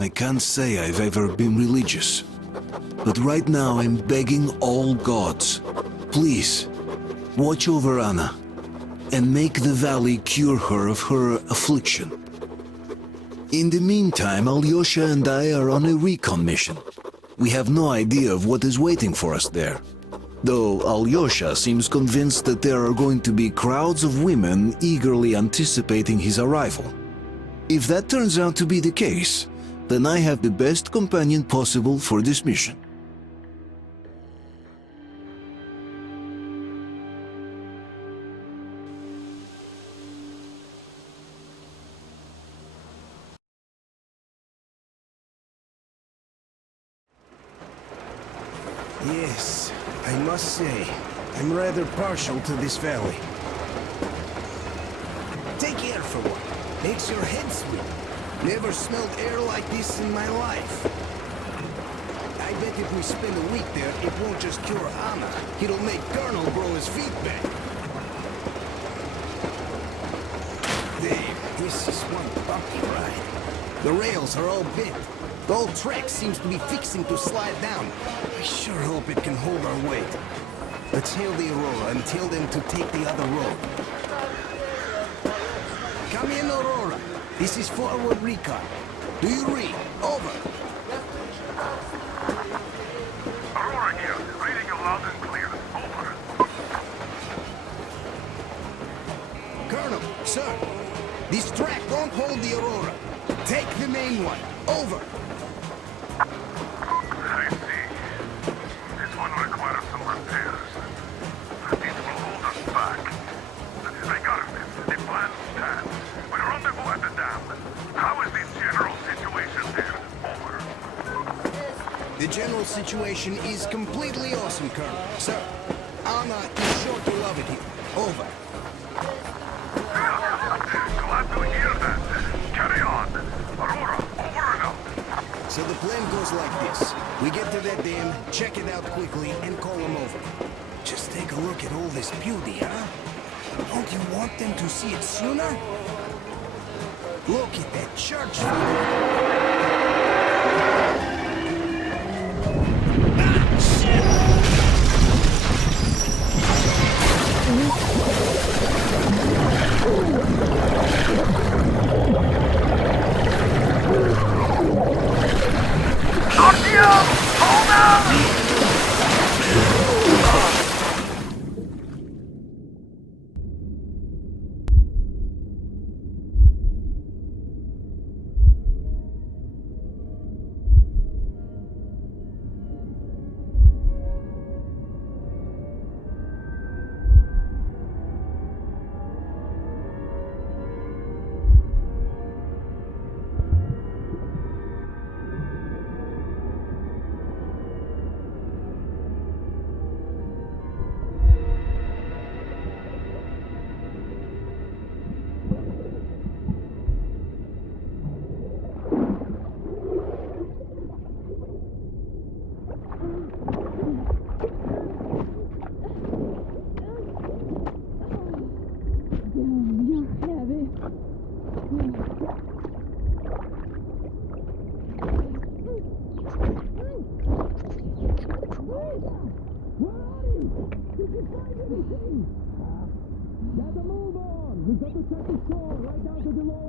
I can't say I've ever been religious, but right now I'm begging all gods, please, watch over Anna, and make the valley cure her of her affliction. In the meantime, Alyosha and I are on a recon mission. We have no idea of what is waiting for us there, though Alyosha seems convinced that there are going to be crowds of women eagerly anticipating his arrival. If that turns out to be the case, then I have the best companion possible for this mission. Yes, I must say, I'm rather partial to this valley. Take air for one. Makes your head swim. Never smelled air like this in my life. I bet if we spend a week there, it won't just cure Anna. It'll make Colonel grow his feet back. There, this is one bumpy ride. The rails are all bent. The whole track seems to be fixing to slide down. I sure hope it can hold our weight. Let's hail the Aurora and tell them to take the other road. Come in, Aurora. This is forward recon. Do you read? Over. Aurora here. Reading you loud and clear. Over. Colonel, sir. This track won't hold the Aurora. Take the main one. Over. I see. This one requires some repairs. This will hold us back. Regardless, the plan stands. We rendezvous at the dam. How is the general situation there? Over. The general situation is completely awesome, Colonel. Sir, Anna is sure to love it here. Over. Glad to hear that. Carry on. Aurora, over and out. So the plan goes like this. We get to that dam, check it out quickly, and call them over. Just take a look at all this beauty, huh? Don't you want them to see it sooner? Look at that church. Ah, shit! Hold on!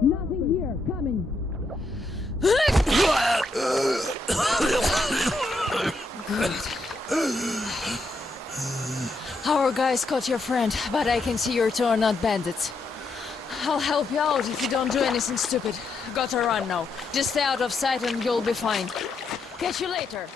Nothing here. Coming. Our guys caught your friend, but I can see your two are not bandits. I'll help you out if you don't do anything stupid. Gotta run now. Just stay out of sight and you'll be fine. Catch you later.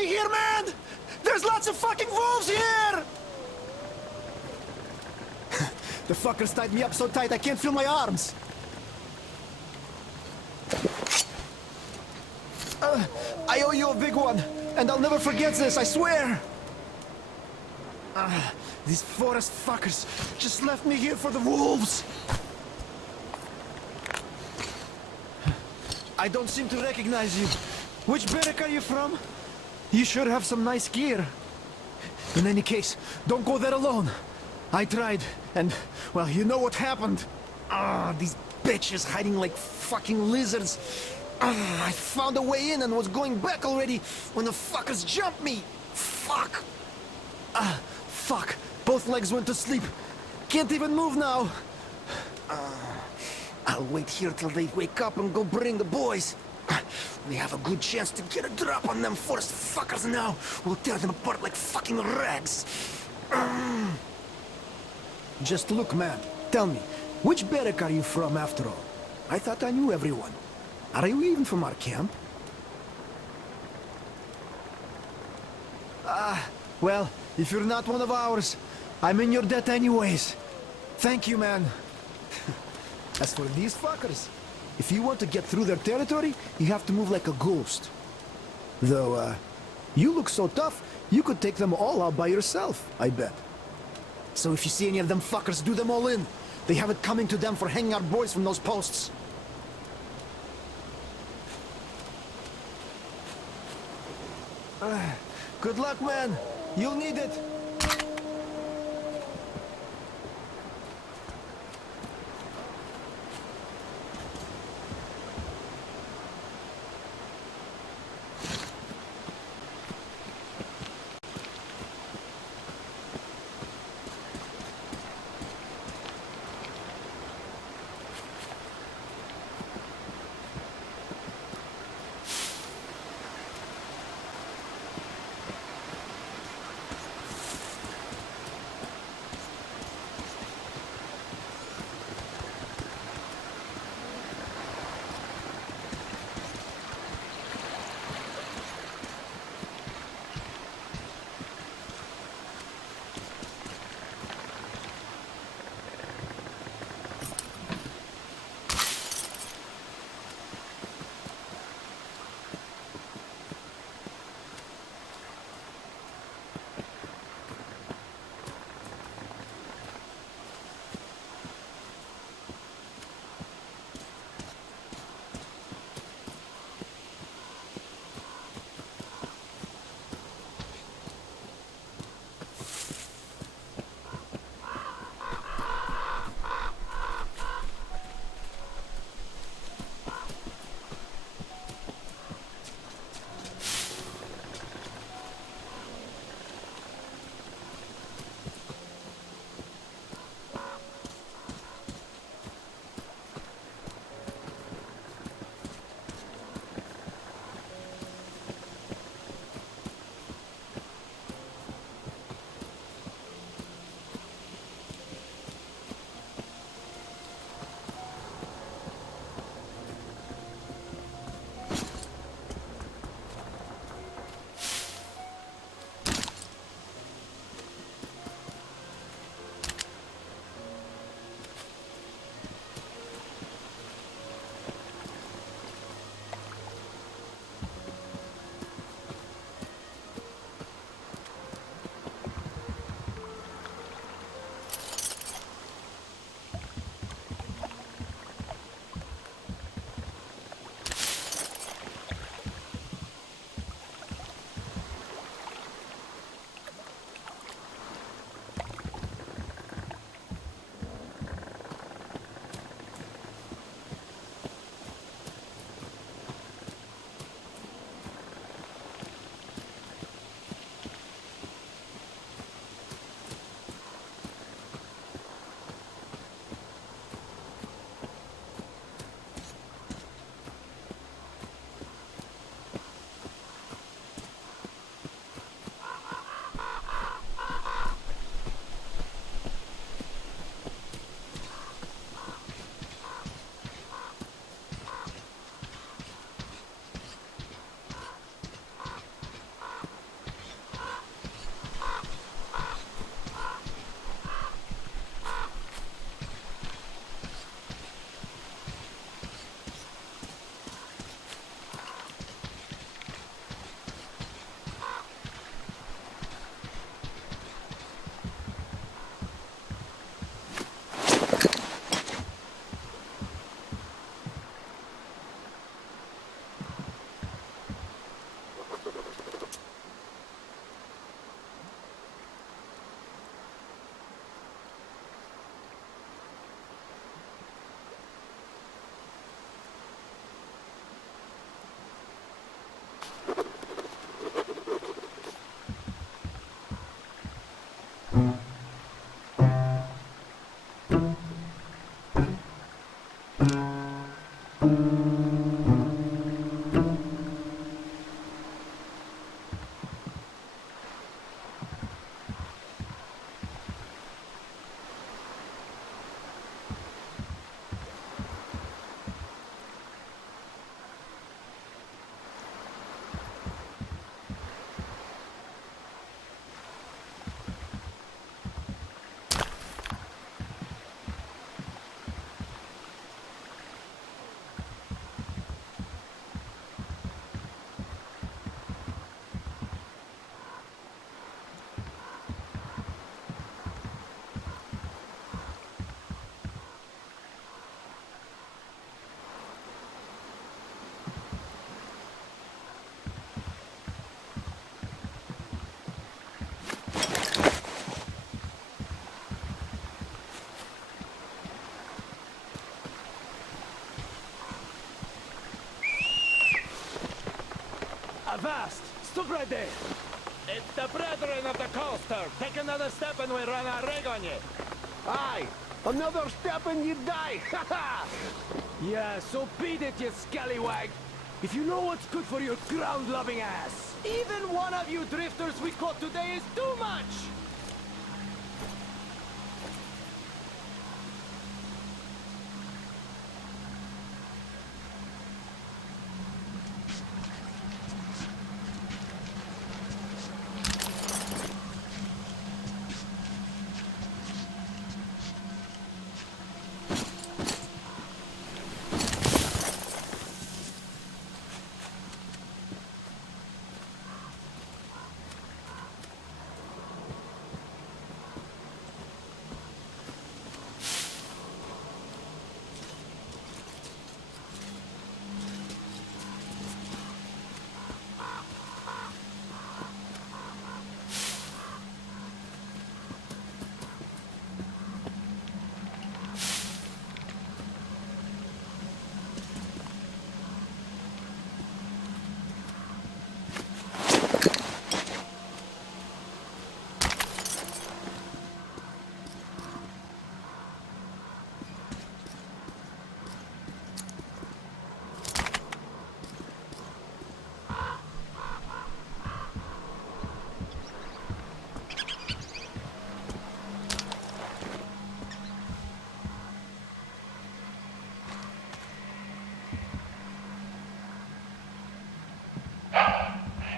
me here, man! There's lots of fucking wolves here! The fuckers tied me up so tight I can't feel my arms. I owe you a big one, and I'll never forget this, I swear! These forest fuckers just left me here for the wolves! I don't seem to recognize you. Which barrack are you from? You sure have some nice gear. In any case, don't go there alone. I tried, and, well, you know what happened. These bitches hiding like fucking lizards. I found a way in and was going back already when the fuckers jumped me. Fuck. Fuck. Both legs went to sleep. Can't even move now. I'll wait here till they wake up and go bring the boys. We have a good chance to get a drop on them forest fuckers now. We'll tear them apart like fucking rags. Just look, man. Tell me, which barrack are you from after all? I thought I knew everyone. Are you even from our camp? Well, if you're not one of ours, I'm in your debt anyways. Thank you, man. As for these fuckers, if you want to get through their territory, you have to move like a ghost. Though, you look so tough, you could take them all out by yourself, I bet. So if you see any of them fuckers, do them all in. They have it coming to them for hanging our boys from those posts. Good luck, man. You'll need it. fast! Stop right there! It's the brethren of the coaster! Take another step and we run our rig on you! Aye! Another step and you die! Ha ha! Yeah, so beat it, you scallywag! If you know what's good for your ground-loving ass! Even one of you drifters we caught today is too much!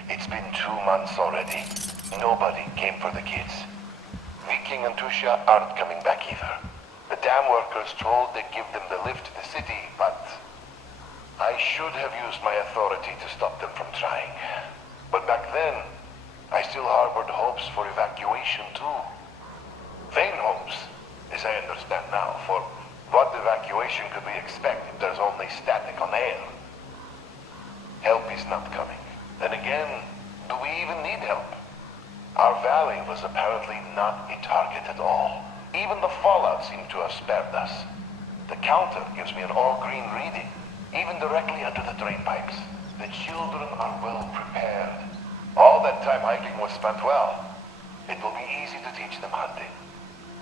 It's been 2 months already. Nobody came for the kids. Viking and Tusha aren't coming back either. The dam workers told they'd give them the lift to the city, but I should have used my authority to stop them from trying. But back then, I still harbored hopes for evacuation too. Vain hopes, as I understand now, for what evacuation could we expect if there's only static on air? Help is not coming. Then again, do we even need help? Our valley was apparently not a target at all. Even the fallout seemed to have spared us. The counter gives me an all-green reading, even directly under the drain pipes. The children are well prepared. All that time hiking was spent well. It will be easy to teach them hunting.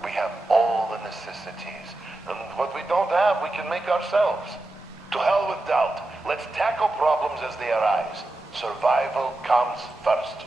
We have all the necessities, and what we don't have, we can make ourselves. To hell with doubt. Let's tackle problems as they arise. Survival comes first.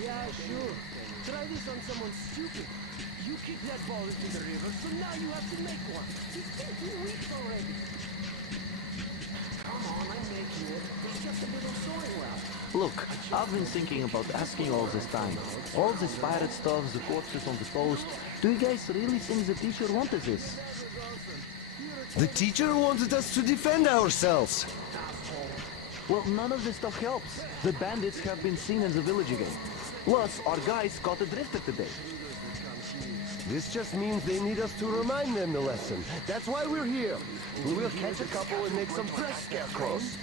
Yeah, sure. Try this on someone stupid. You kick that ball into the river, so now you have to make one. It's been 2 weeks already. Come on, I'm making it. It's just a little soaring well. Look, I've been thinking about asking all this time. All this pirate stuff, the corpses on the post. Do you guys really think the teacher wanted this? The teacher wanted us to defend ourselves. Well, none of this stuff helps. The bandits have been seen in the village again. Plus, our guys caught a drifter today. This just means they need us to remind them the lesson. That's why we're here. We will catch a couple and make some fresh scarecrows.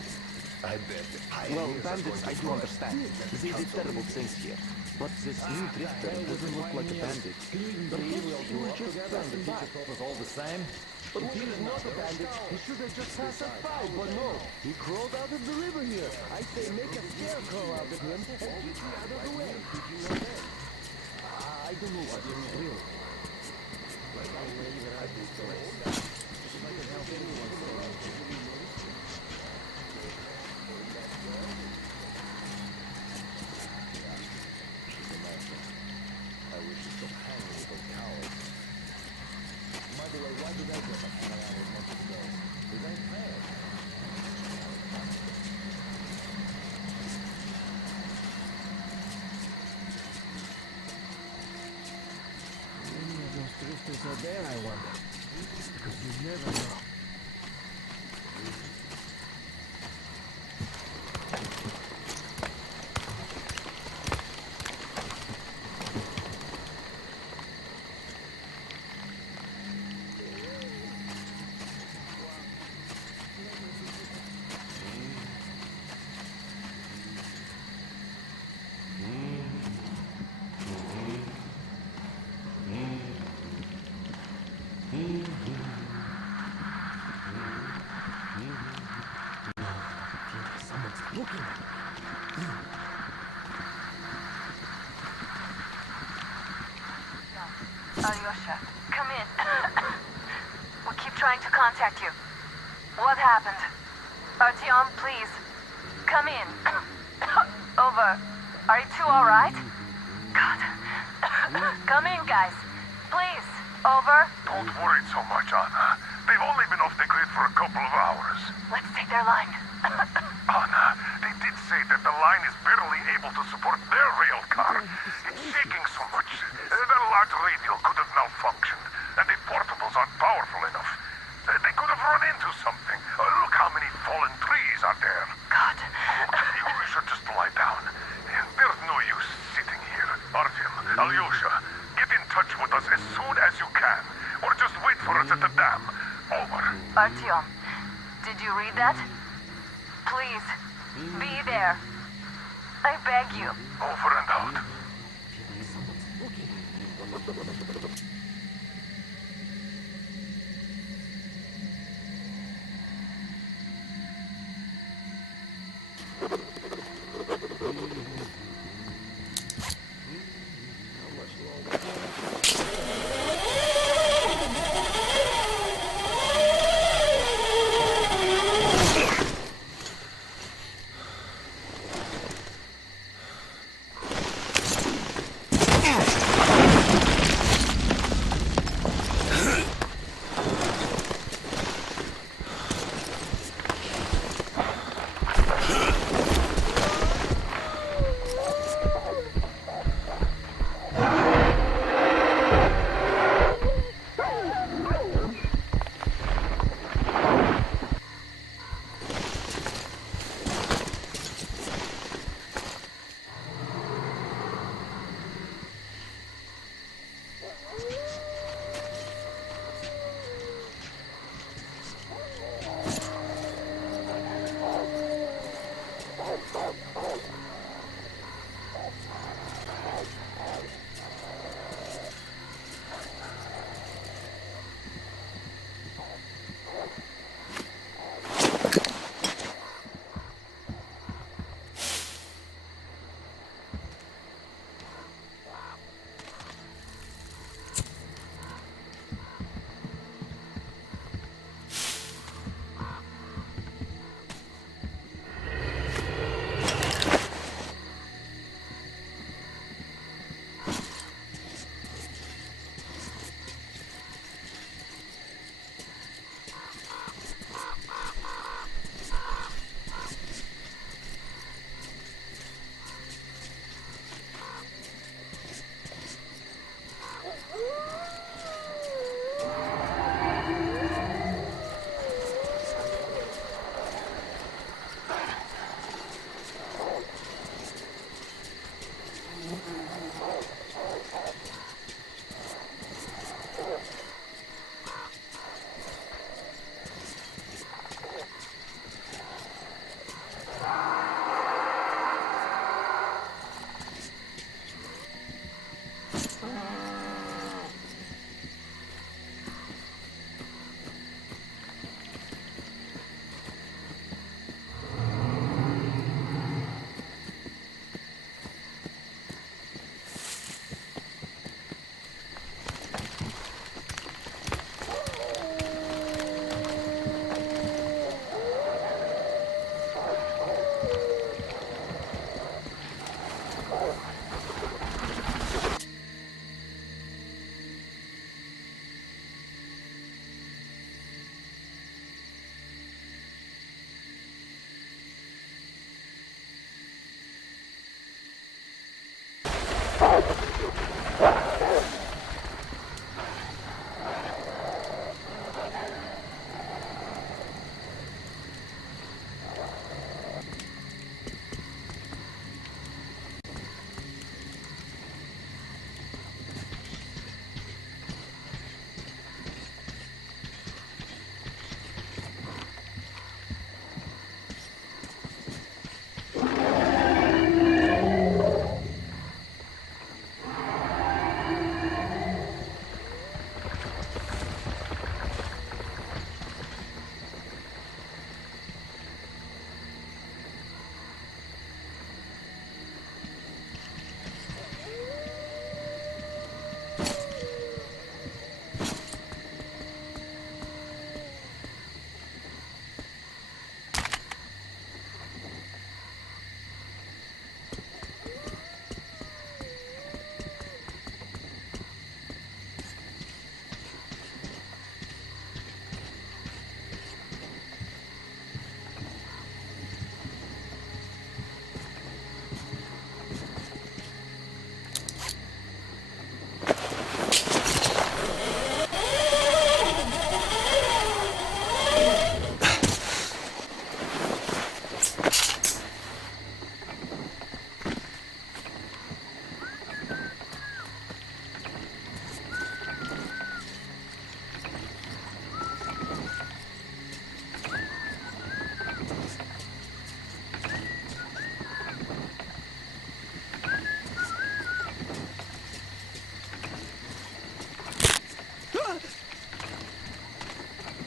I bet. Well, bandits, I do understand. They did terrible things here. But this new drifter doesn't look like a bandit. Perhaps he was just passing by. all the same. But if he is not a bandit, he should have just passed us by. But no, he crawled out of the river here. I say make a scarecrow out of him and keep me out of the way. I don't know what this is real. Drifters are there, I wonder. Because you never know. Alyosha, come in. We keep trying to contact you. What happened? Artyom, please. Come in. Over. Are you two alright? God. Come in, guys. Please. Over. Don't worry so much, Anna. They've only been off the grid for a couple of hours. Let's take their line. Anna, they did say that the line is barely able to support their rail car. It's shaking so much. The large radial could have malfunctioned, and the portables aren't powerful enough. They could have run into something. Look how many fallen trees are there. God. You should just lie down. There's no use sitting here. Artyom, Alyosha, get in touch with us as soon as you can. Or just wait for us at the dam. Over. Artyom, did you read that? Please, be there. I beg you. Over and out.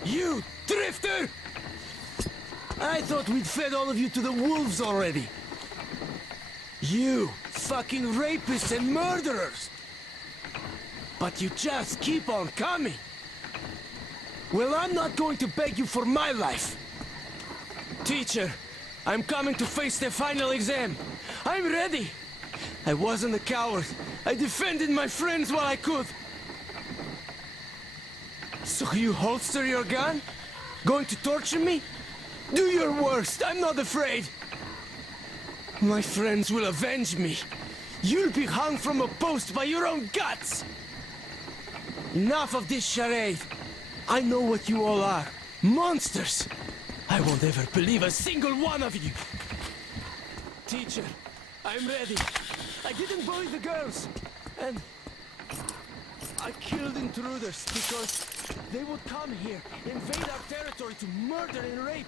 You drifter! I thought we'd fed all of you to the wolves already. You fucking rapists and murderers! But you just keep on coming. Well, I'm not going to beg you for my life. Teacher, I'm coming to face the final exam. I'm ready. I wasn't a coward. I defended my friends while I could. So you holster your gun? Going to torture me? Do your worst. I'm not afraid. My friends will avenge me. You'll be hung from a post by your own guts. Enough of this charade. I know what you all are. Monsters. I won't ever believe a single one of you. Teacher, I'm ready. I didn't bully the girls. And I killed intruders because they would come here, invade our territory to murder and rape.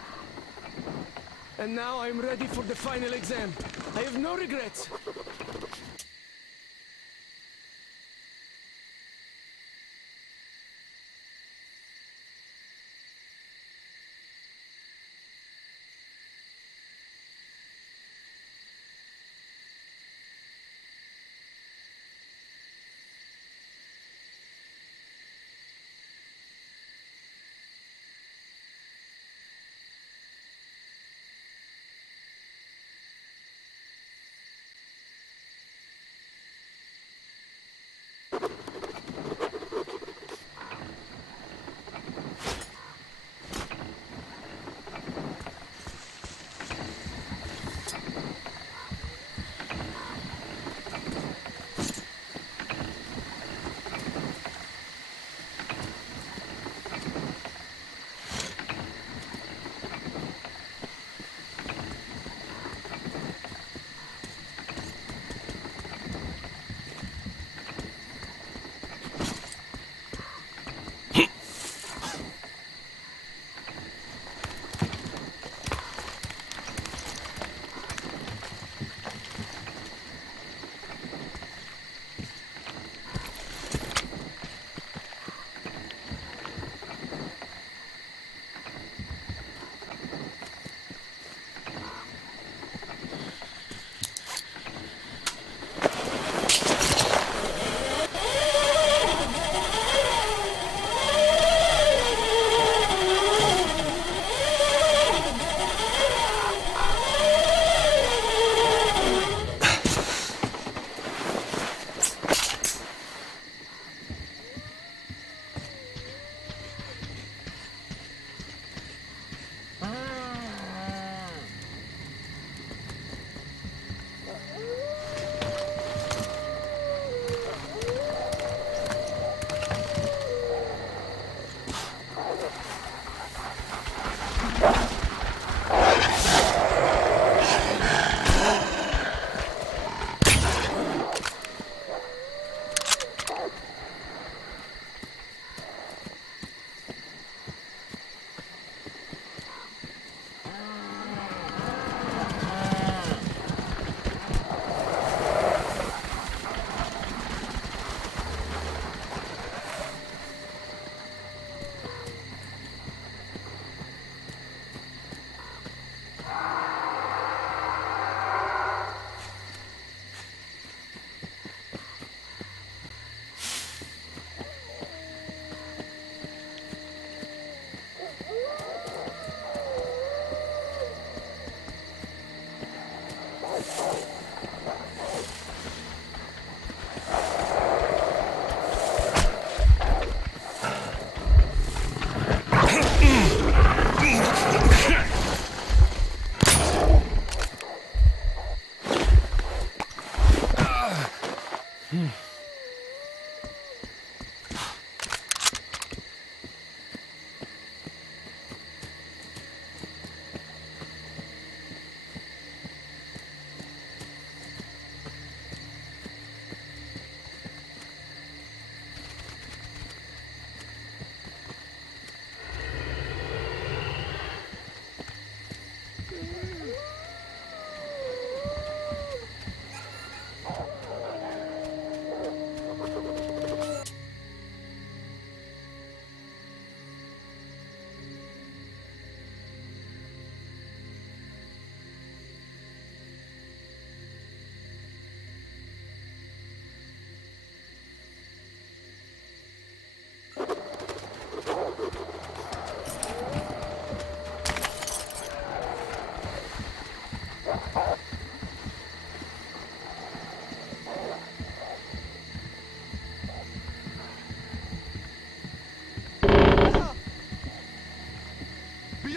And now I'm ready for the final exam. I have no regrets.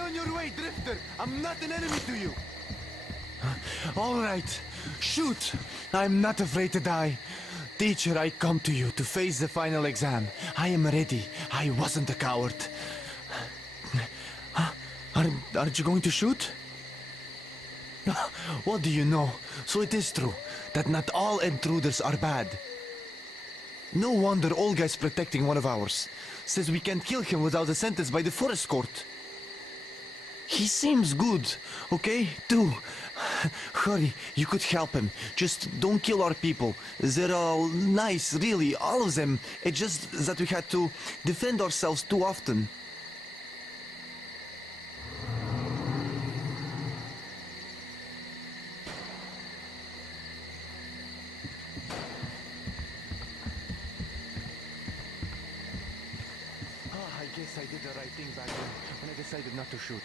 on your way, Drifter. I'm not an enemy to you. All right, shoot. I'm not afraid to die. Teacher, I come to you to face the final exam. I am ready. I wasn't a coward. Aren't you going to shoot? What do you know? So it is true that not all intruders are bad. No wonder Olga is protecting one of ours. Says we can't kill him without a sentence by the forest court. He seems good, okay? Do. Hurry, you could help him. Just don't kill our people. They're all nice, really, all of them. It's just that we had to defend ourselves too often. I guess I did the right thing back then when I decided not to shoot.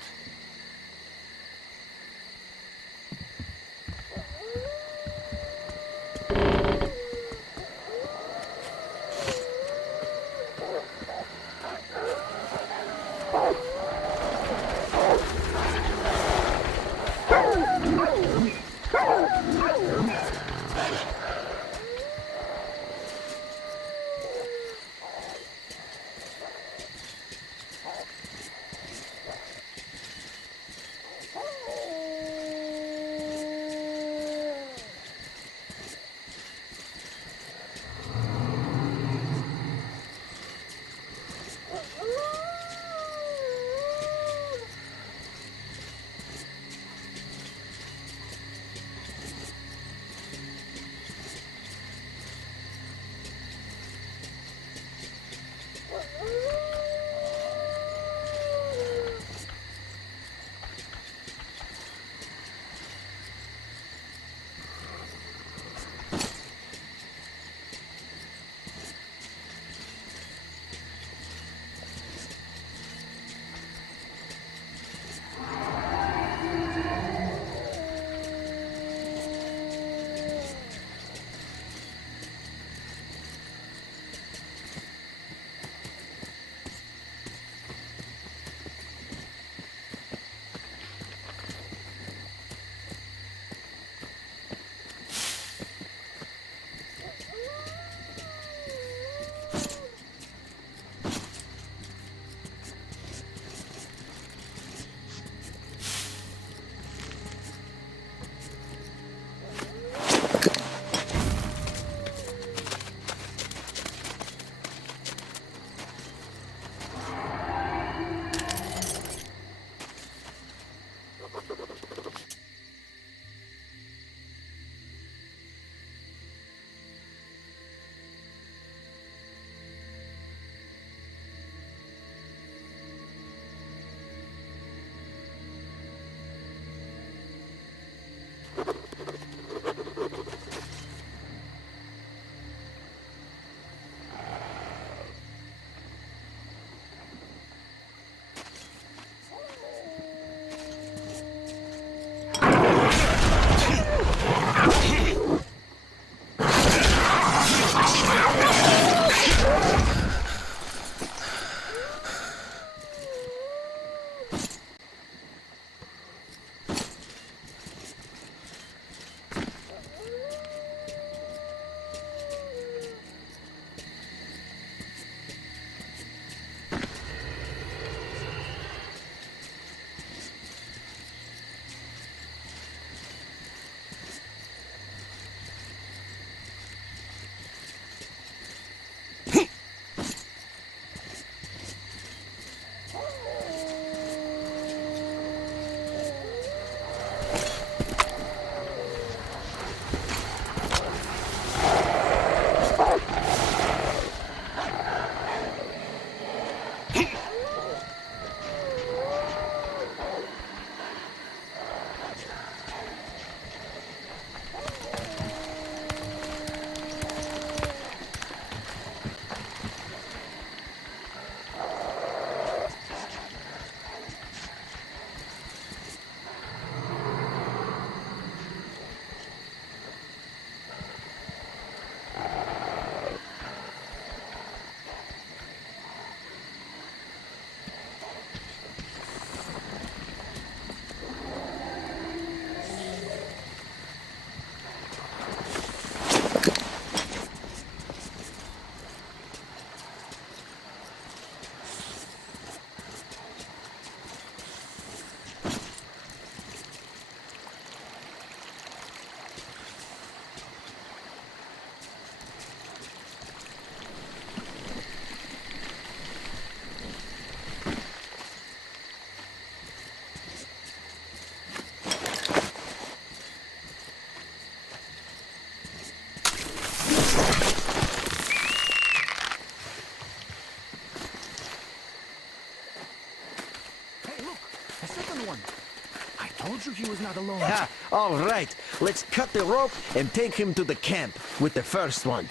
told you he was not alone. Ah, all right. Let's cut the rope and take him to the camp with the first one.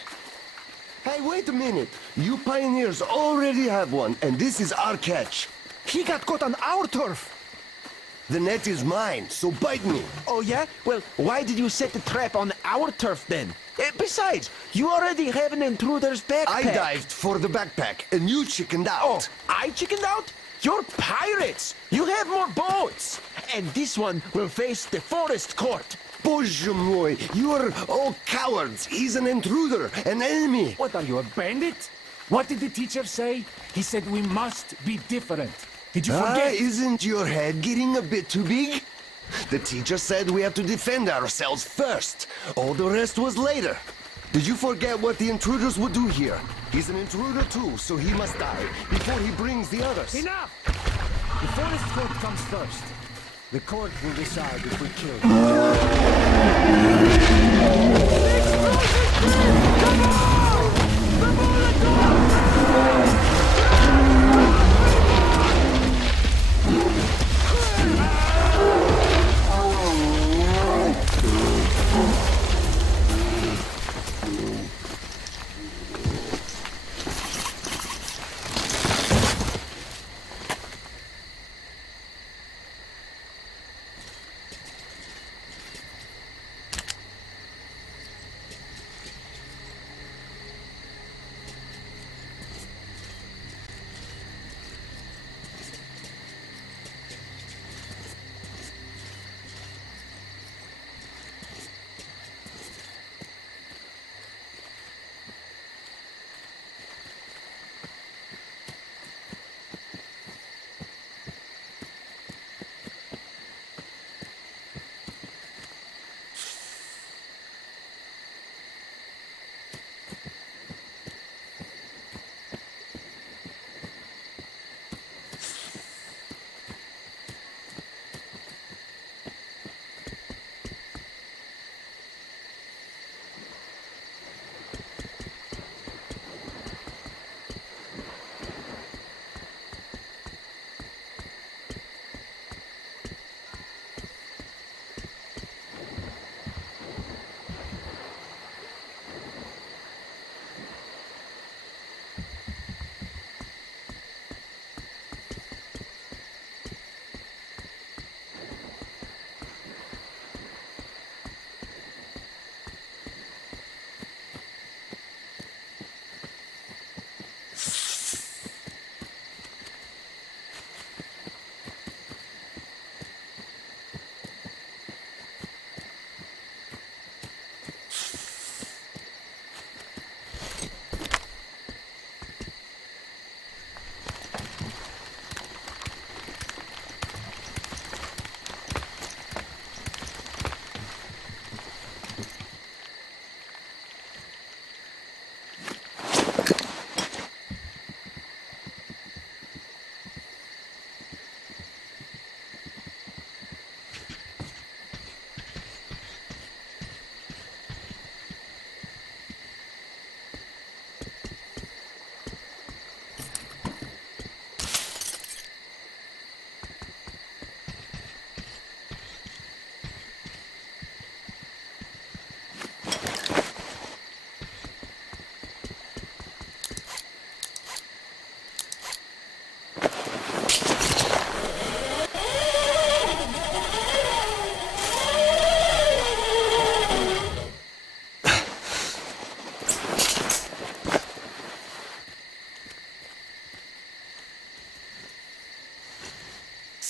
Hey, wait a minute. You pioneers already have one, and this is our catch. He got caught on our turf. The net is mine, so bite me. Oh, yeah? Well, why did you set the trap on our turf then? Besides, you already have an intruder's backpack. I dived for the backpack, and you chickened out. Oh, I chickened out? You're pirates! You have more boats! And this one will face the forest court. Bоже мой, you're all cowards. He's an intruder, an enemy. What are you, a bandit? What did the teacher say? He said we must be different. Did you forget? Isn't your head getting a bit too big? The teacher said we have to defend ourselves first. All the rest was later. Did you forget what the intruders would do here? He's an intruder too, so he must die before he brings the others. Enough! The forest court comes first. The court will decide if we kill him.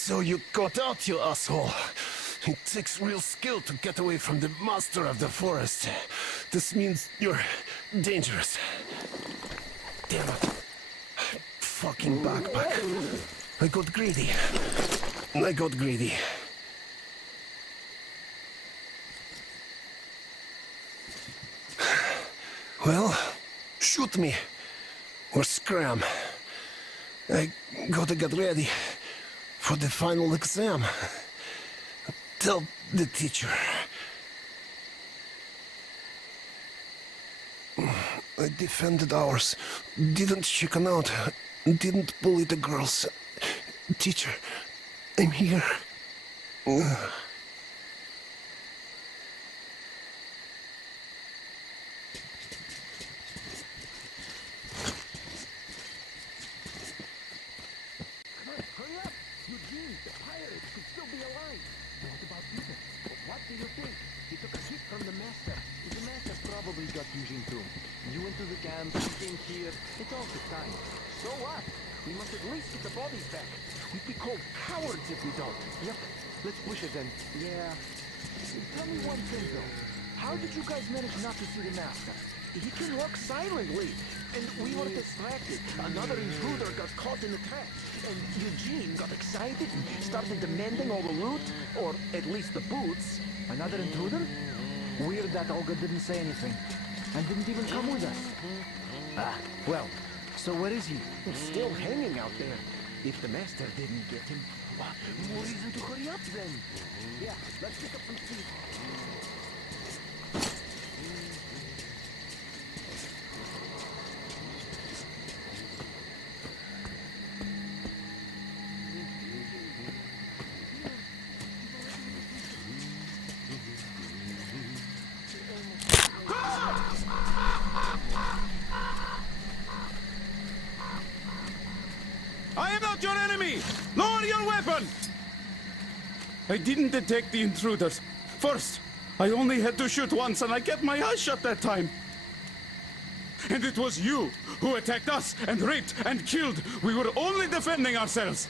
So you got out, you asshole. It takes real skill to get away from the master of the forest. This means you're dangerous. Damn it. Fucking backpack. I got greedy. I got greedy. Well, shoot me. Or scram. I gotta get ready for the final exam. Tell the teacher. I defended ours. Didn't chicken out. Didn't bully the girls. Teacher, I'm here. Hurry up! Eugene, the pirates could still be alive. What about Peter? What do you think? He took a hit from the master. The master probably got Eugene too. You went to the camp, he came here. It's all the time. So what? We must at least get the bodies back. We'd be called cowards if we don't. Yep. Let's push it then. Yeah. Tell me one thing though. How did you guys manage not to see the master? He can walk silently. And we were distracted. Another intruder got caught in the trap. And Eugene got excited and started demanding all the loot. Or at least the boots. Another intruder? Weird that Olga didn't say anything. And didn't even come with us. Ah, well, so where is he? He's still hanging out there. If the master didn't get him, more reason to hurry up then. Yeah, let's pick up some speed. I am not your enemy! Lower your weapon! I didn't detect the intruders. First, I only had to shoot once and I kept my eyes shut that time. And it was you who attacked us and raped and killed. We were only defending ourselves.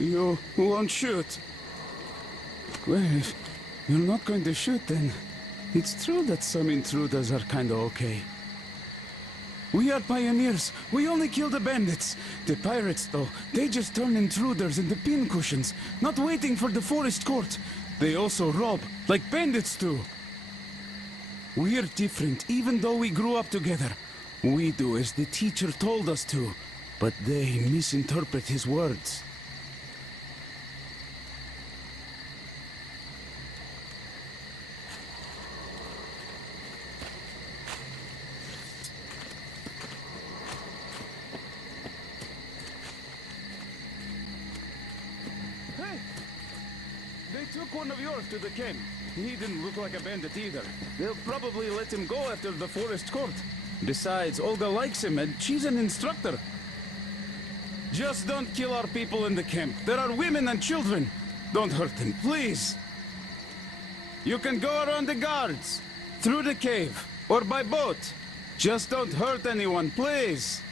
You won't shoot. Well, if you're not going to shoot, then it's true that some intruders are kinda okay. We are pioneers. We only kill the bandits. The pirates, though, they just turn intruders into pincushions, not waiting for the forest court. They also rob, like bandits do. We're different, even though we grew up together. We do as the teacher told us to, but they misinterpret his words. They took one of yours to the camp. He didn't look like a bandit either. They'll probably let him go after the forest court. Besides, Olga likes him and she's an instructor. Just don't kill our people in the camp. There are women and children. Don't hurt them, please. You can go around the guards, through the cave, or by boat. Just don't hurt anyone, please.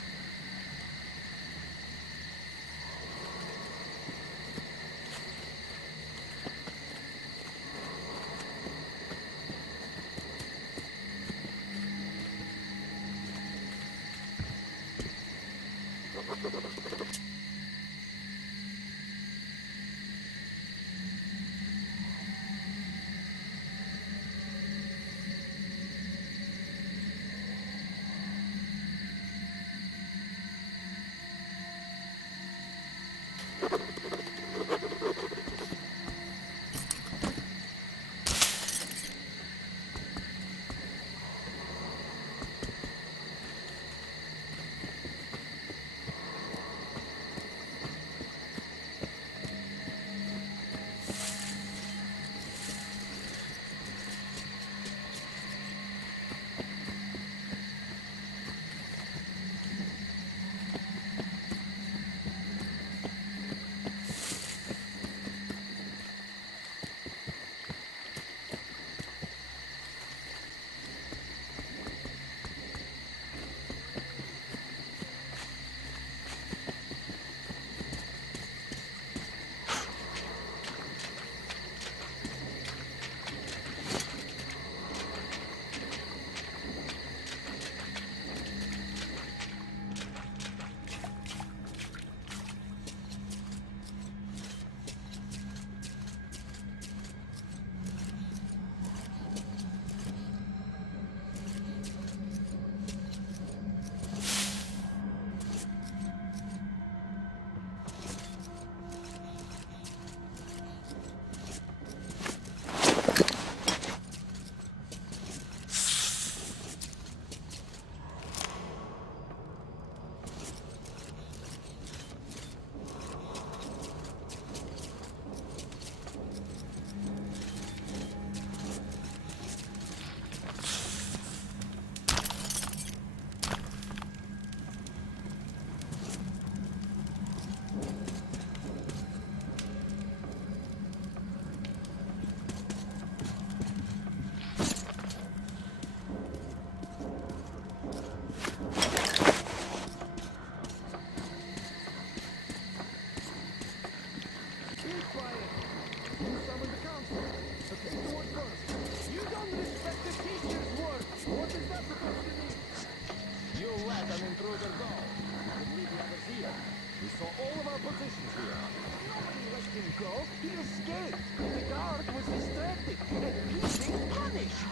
ago, he escaped. The guard was distracted, and he's being punished.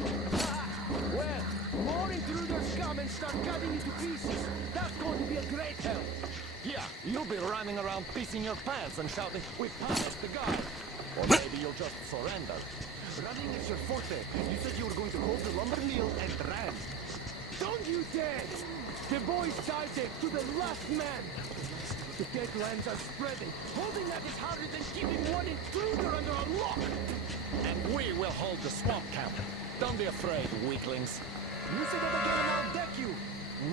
Well, more intruders come and start cutting you to pieces. That's going to be a great help. Yeah, you'll be running around pissing your pants and shouting, "We punished the guy." Or maybe you'll just surrender. Running is your forte. You said you were going to hold the lumber mill and ran. Don't you dare! The boys died there to the last man. The deadlands are spreading. Holding that is harder than keeping one intruder under a lock. And we will hold the swamp camp. Don't be afraid, weaklings. You say that again and I'll deck you.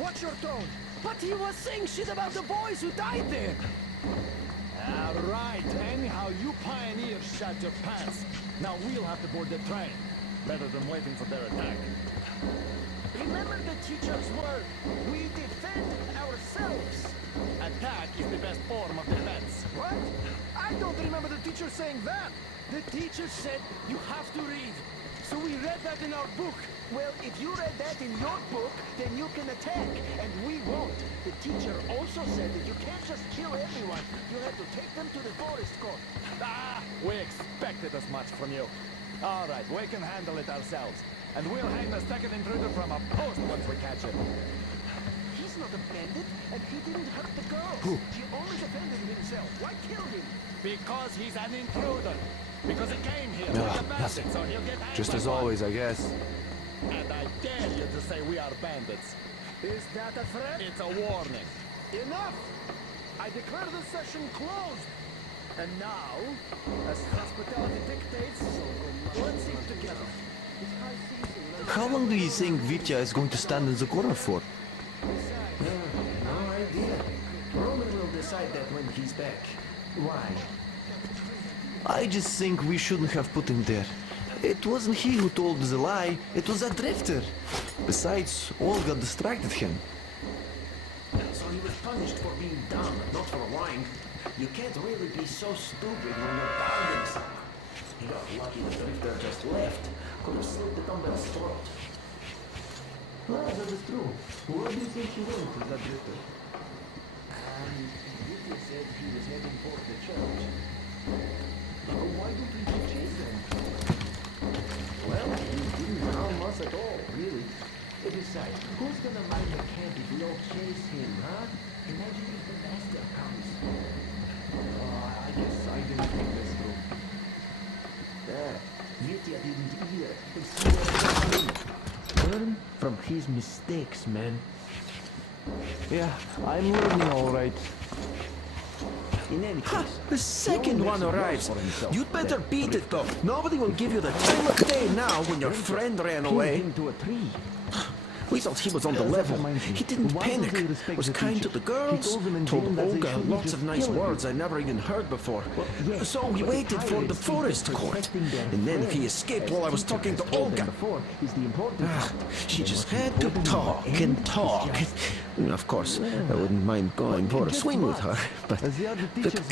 Watch your tone. But he was saying shit about the boys who died there. All right, anyhow, you pioneers shot your pants. Now we'll have to board the train. Better than waiting for their attack. Remember the teacher's word. We defend ourselves. Attack is the best form of defense. What? I don't remember the teacher saying that. The teacher said you have to read. So we read that in our book. Well, if you read that in your book, then you can attack, and we won't. The teacher also said that you can't just kill everyone. You have to take them to the forest court. Ah, we expected as much from you. All right, we can handle it ourselves. And we'll hang the second intruder from a post once we catch him. He's not a bandit, and he didn't hurt the girl. He only defended himself. Why kill him? Because he's an intruder. Because he came here like a bandit, so he'll get hanged Just by as one. always, I guess. And I dare you to say we are bandits. Is that a threat? It's a warning. Enough! I declare the session closed. And now, as hospitality dictates, let's eat together. It's high season. How long do you think Vitya is going to stand in the corner for? No idea. Roman will decide that when he's back. Why? I just think we shouldn't have put him there. It wasn't he who told the lie, it was that drifter. Besides, Olga distracted him. So he was punished for being dumb, not for lying. You can't really be so stupid when you're guarding someone. He got lucky the drifter just left. Could have slit the dumbbell's throat. Ah, that is true. Where do you think he went with that drifter? Lydia said he was heading for the church. Why don't we go chase them? Well, he didn't harm us at all, really. Besides, who's gonna mind the camp if we all chase him, huh? Imagine if the master comes. I guess I didn't think this through. Vitya didn't either. Learn from his mistakes, man. Yeah, I'm learning all right. In any case, The second one arrives. You'd better beat it though. Nobody will give you the time of day now when your friend ran pin away. him to a tree. We thought he was on the level. He didn't panic. Was kind to the girls. Told Olga lots of nice words I never even heard before. So we waited for the forest court. And then he escaped while I was talking to Olga. She just had to talk and talk. Of course, I wouldn't mind going for a swing with her. But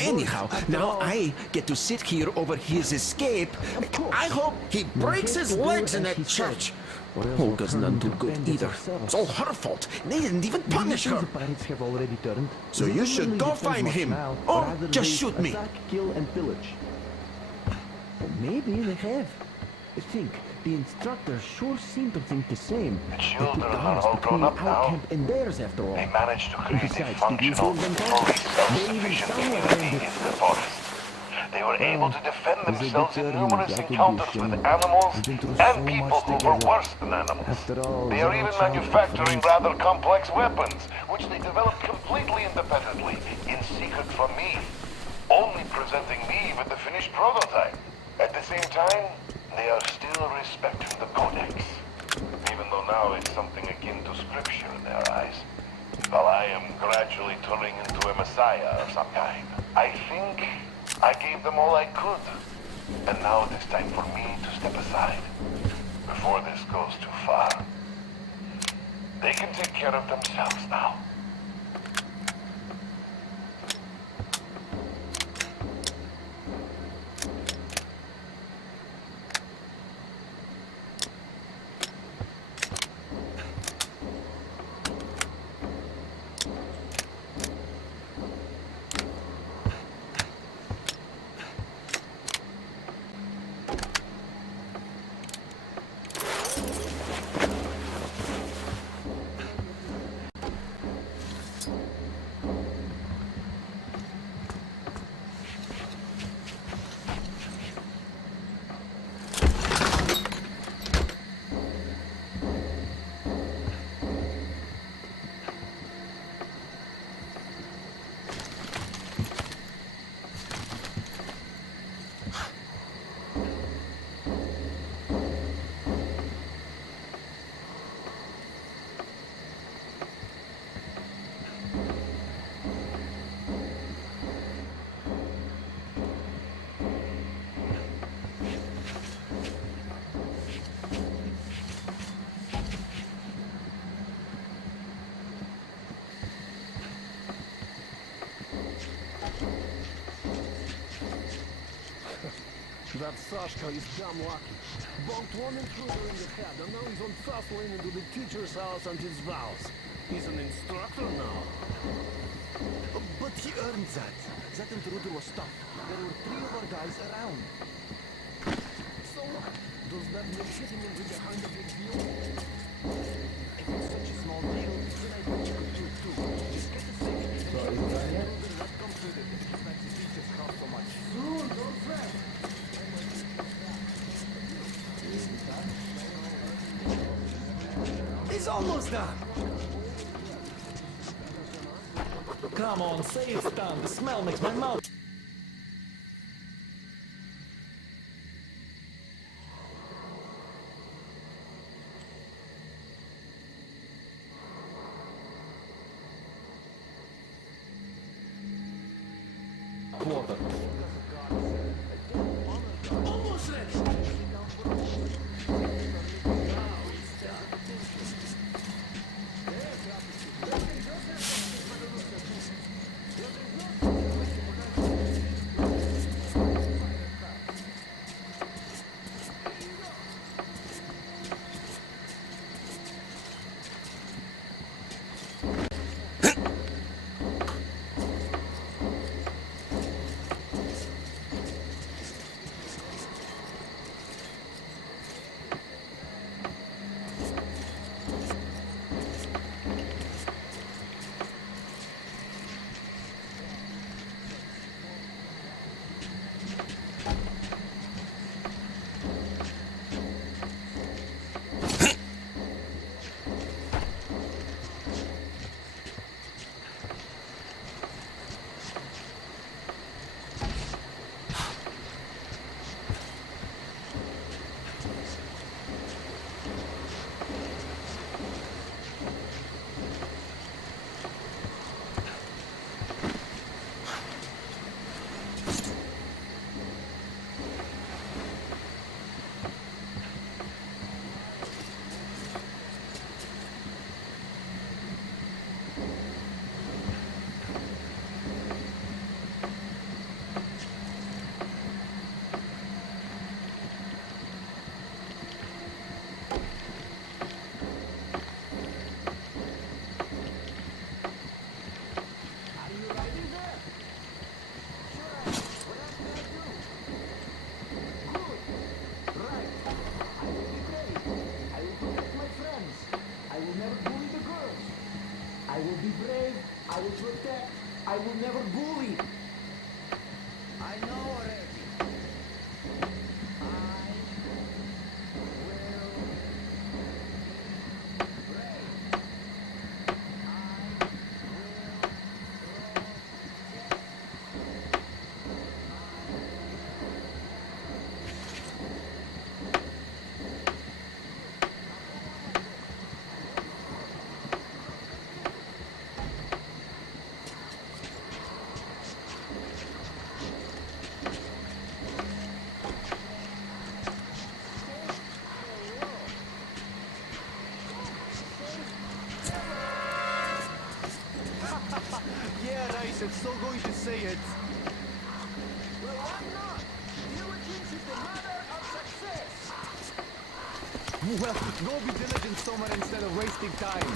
anyhow, now I get to sit here over his escape. I hope he breaks his legs in that church. Olga's not too good either. It's all her fault. They didn't even punish her. So you should go find him. Or just shoot me. Kill and pillage. Maybe they have. Think, the instructors sure seem to think the same. The children are all grown up now. Camp and theirs, after all. They managed to create a Besides, functional, did you fully self-sufficient community in the forest. They were able to defend themselves in numerous encounters with animals and people who were worse than animals. They are even manufacturing rather complex weapons, which they developed completely independently, in secret from me, only presenting me with the finished prototype. At the same time, they are still respecting the Codex, even though now it's something akin to scripture in their eyes. While I am gradually turning into a messiah of some kind, I think I gave them all I could. And now it is time for me to step aside, before this goes too far. They can take care of themselves now. That Sashka is damn lucky. Bumped one intruder in the head, and now he's on fast lane into the teacher's house and his vows. He's an instructor now. But he earned that. That intruder was tough. There were 3 of our guys around. So what? Does that make hitting him with a kind of big deal? If it's such a small deal, then I think you could do it too. Just get the thing and So is that it? that comes with it. It's like the teacher's house so much. Soon, don't fret. He's almost done! Come on, say it's done. The smell makes my mouth. Water. Almost ready! I will never bully. I know already. Yeah, nice. I'm still going to say it. Well, why not? Diligence is the mother of success. Well, go be diligent, Stomach, instead of wasting time.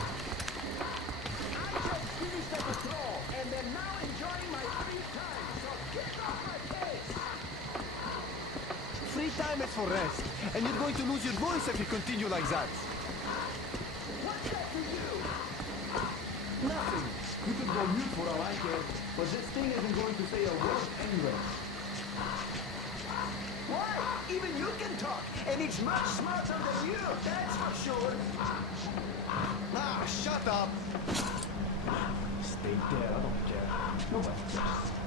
I just finished the patrol, and am now enjoying my free time, so get off my case! Free time is for rest, and you're going to lose your voice if you continue like that. What's that to you? Nothing. You could go mute for all I care, but this thing isn't going to say a word anyway. Why? Even you can talk, and it's much smarter than you, that's for sure. Ah, shut up. Stay dead, I don't care. Nobody cares.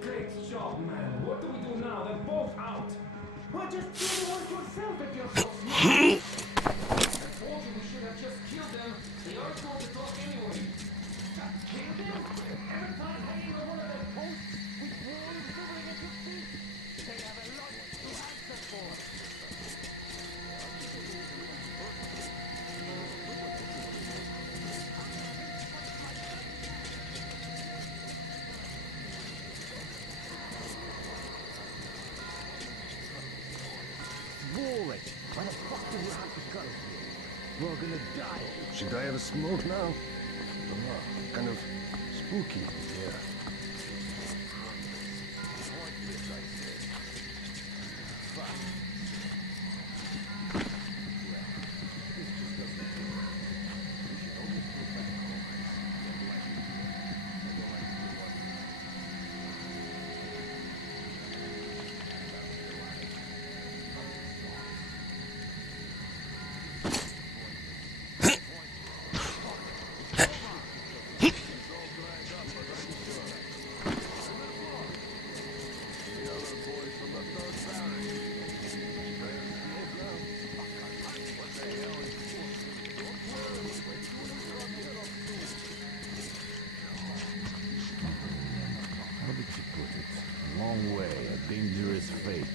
Great job, man. What do we do now? They're both out. Well, just do the work yourself if you're so smart. I told you we should have just killed them. They aren't going to talk anyway. Kill them? Every time hanging on one of their posts, we throw them quivering at your feet. They have a lot to answer for. Boring. Why the fuck do we have to cut us here? We're gonna die. Should I have a smoke now? Kind of spooky. Yeah. How did she put it? Long way, a dangerous fate.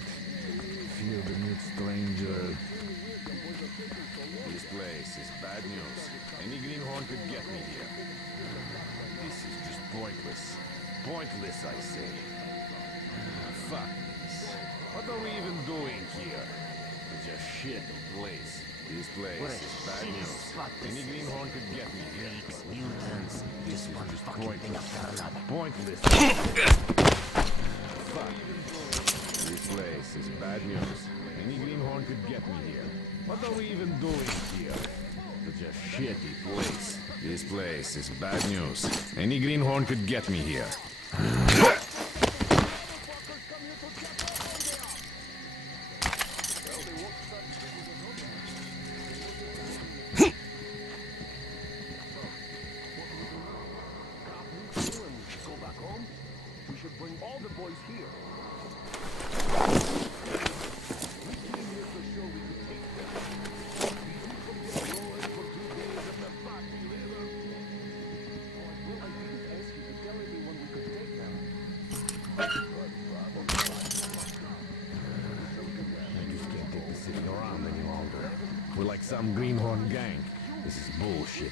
Fear the new stranger. This place is bad news. Any greenhorn could get me here. This is just pointless. Pointless, I say. Fuck this. What are we even doing here? It's a shit place. This place is bad news. Any greenhorn could get me here. Mutants. This is just pointless. another. Pointless. Fuck. This place is bad news. Any greenhorn could get me here. What are we even doing here? Such a shitty place. This place is bad news. Any greenhorn could get me here. Go back home. We should bring all the boys here. We came here to show we could take them. We didn't forget Lord for 2 days at the Baki River. Well, I didn't ask you to tell everyone we could take them. I just can't take this sitting around any longer. We're like some greenhorn gang. This is bullshit.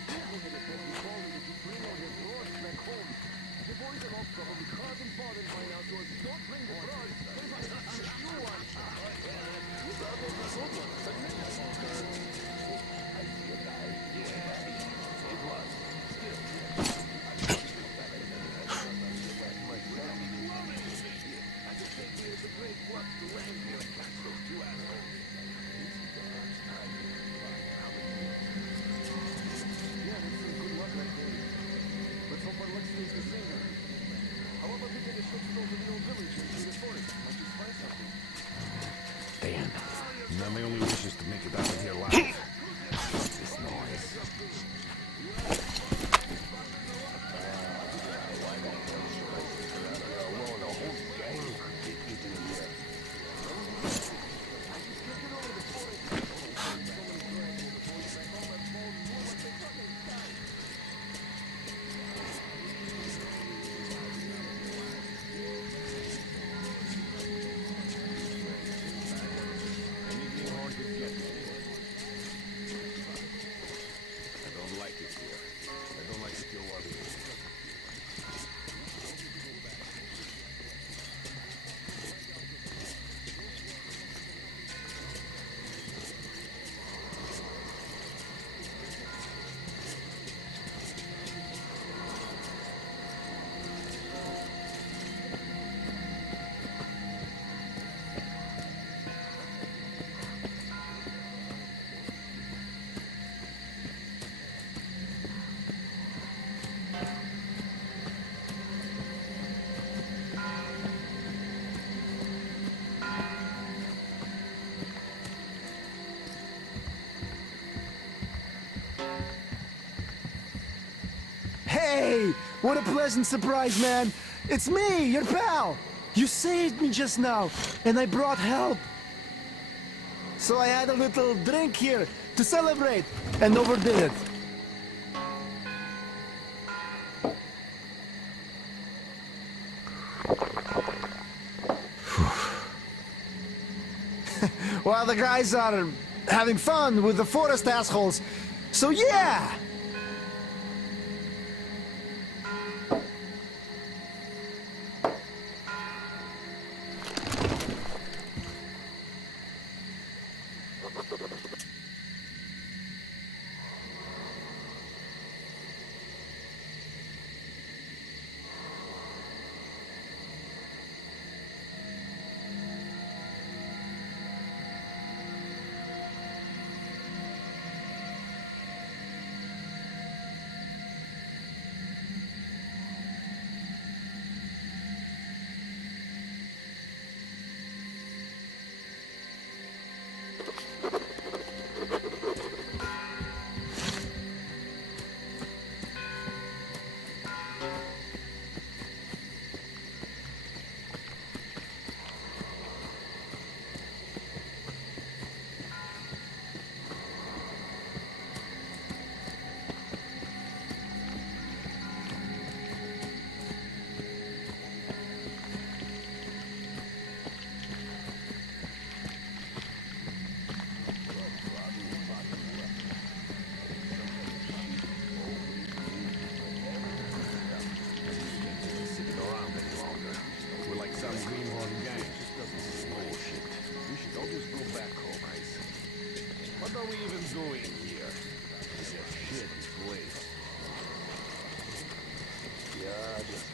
What a pleasant surprise, man. It's me, your pal. You saved me just now, and I brought help. So I had a little drink here to celebrate, and overdid it. While the guys are having fun with the forest assholes. So yeah! What are we even doing here? This is a shitty place. Yeah, just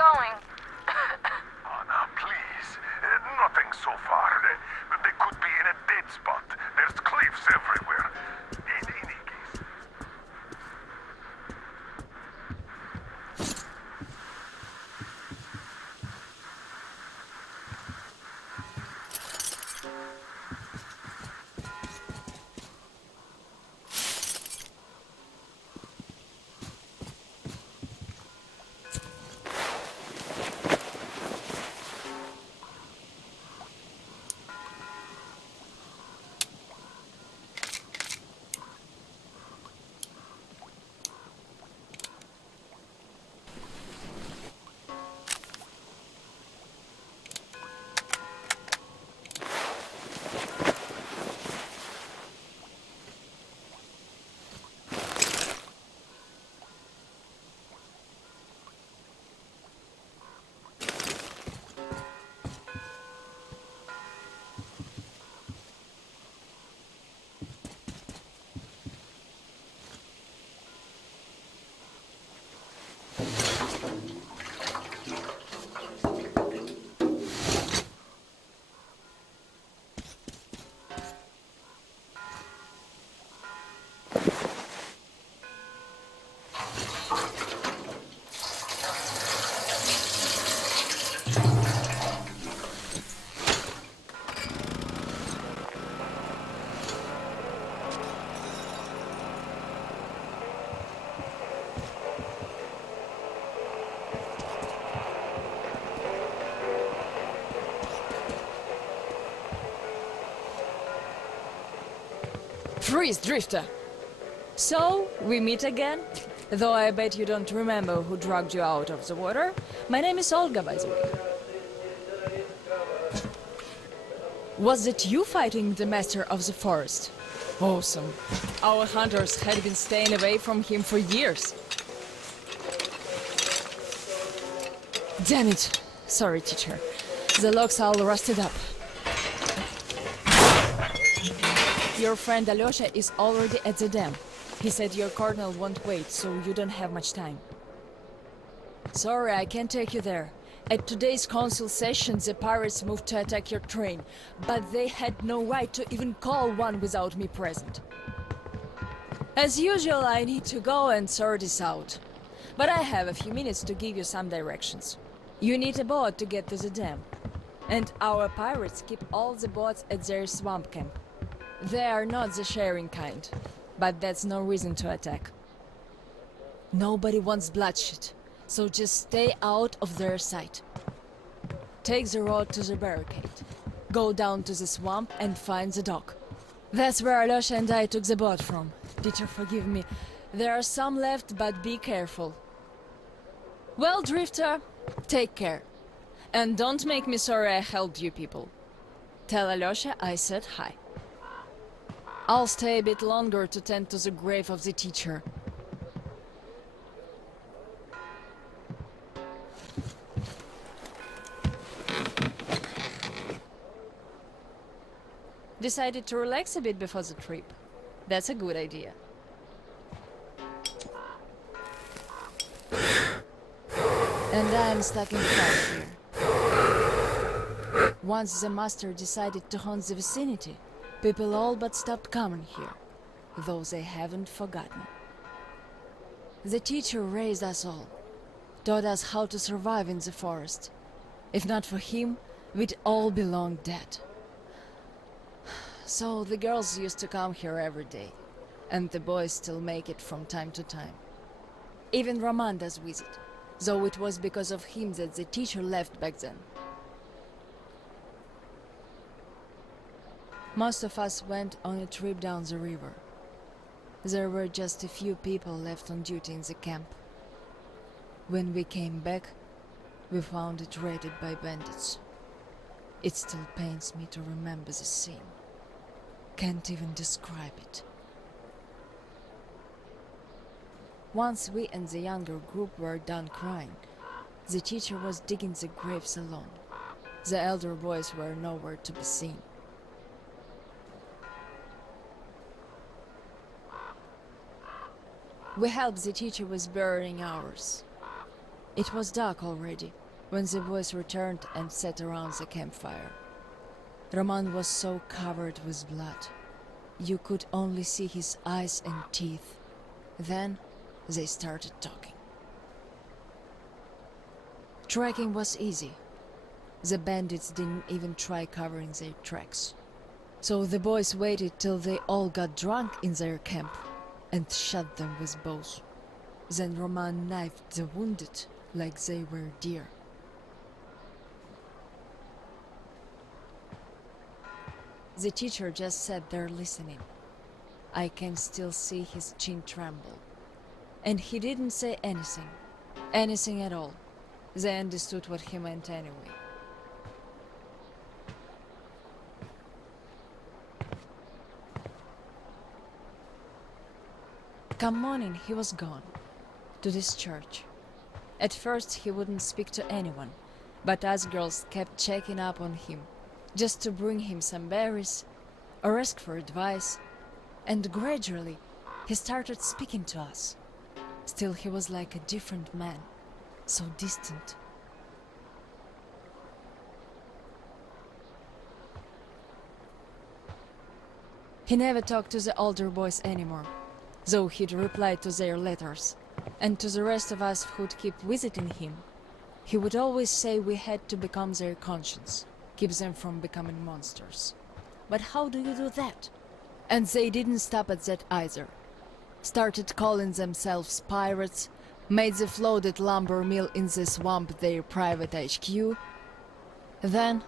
going? Oh, now, please. Nothing so far. They could be in a dead spot. There's cliffs everywhere. In any case. Freeze, Drifter! So, we meet again? Though I bet you don't remember who dragged you out of the water. My name is Olga, by the way. Was it you fighting the Master of the Forest? Awesome. Our hunters had been staying away from him for years. Damn it. Sorry, teacher. The logs all rusted up. Your friend Alyosha is already at the dam. He said your colonel won't wait, so you don't have much time. Sorry, I can't take you there. At today's council session, the pirates moved to attack your train, but they had no right to even call one without me present. As usual, I need to go and sort this out. But I have a few minutes to give you some directions. You need a boat to get to the dam. And our pirates keep all the boats at their swamp camp. They are not the sharing kind, but that's no reason to attack. Nobody wants bloodshed, so just stay out of their sight. Take the road to the barricade. Go down to the swamp and find the dock. That's where Alyosha and I took the boat from. Teacher, forgive me. There are some left, but be careful. Well, Drifter, take care. And don't make me sorry I helped you people. Tell Alyosha I said hi. I'll stay a bit longer to tend to the grave of the teacher. Decided to relax a bit before the trip. That's a good idea. And I'm stuck in the house here. Once the master decided to haunt the vicinity, people all but stopped coming here, though they haven't forgotten. The teacher raised us all, taught us how to survive in the forest. If not for him, we'd all be long dead. So the girls used to come here every day, and the boys still make it from time to time. Even Roman does visit, though it was because of him that the teacher left back then. Most of us went on a trip down the river. There were just a few people left on duty in the camp. When we came back, we found it raided by bandits. It still pains me to remember the scene. Can't even describe it. Once we and the younger group were done crying, the teacher was digging the graves alone. The elder boys were nowhere to be seen. We helped the teacher with burying ours. It was dark already when the boys returned and sat around the campfire. Roman was so covered with blood. You could only see his eyes and teeth. Then they started talking. Tracking was easy. The bandits didn't even try covering their tracks. So the boys waited till they all got drunk in their camp and shot them with bows. Then Roman knifed the wounded like they were deer. The teacher just sat there listening. I can still see his chin tremble. And he didn't say anything. Anything at all. They understood what he meant anyway. Come morning, he was gone. To this church. At first he wouldn't speak to anyone, but us girls kept checking up on him, just to bring him some berries, or ask for advice, and gradually he started speaking to us. Still he was like a different man, so distant. He never talked to the older boys anymore, though he'd reply to their letters, and to the rest of us who'd keep visiting him. He would always say we had to become their conscience, keep them from becoming monsters. But how do you do that? And they didn't stop at that either. Started calling themselves pirates, made the floated lumber mill in the swamp their private HQ. Then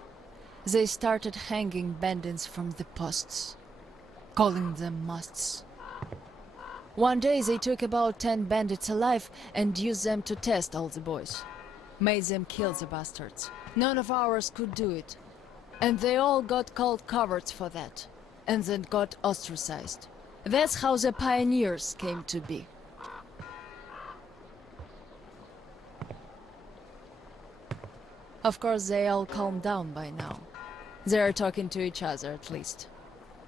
they started hanging bandits from the posts, calling them musts. One day they took about 10 bandits alive and used them to test all the boys. Made them kill the bastards. None of ours could do it. And they all got called cowards for that. And then got ostracized. That's how the pioneers came to be. Of course they all calmed down by now. They are talking to each other at least.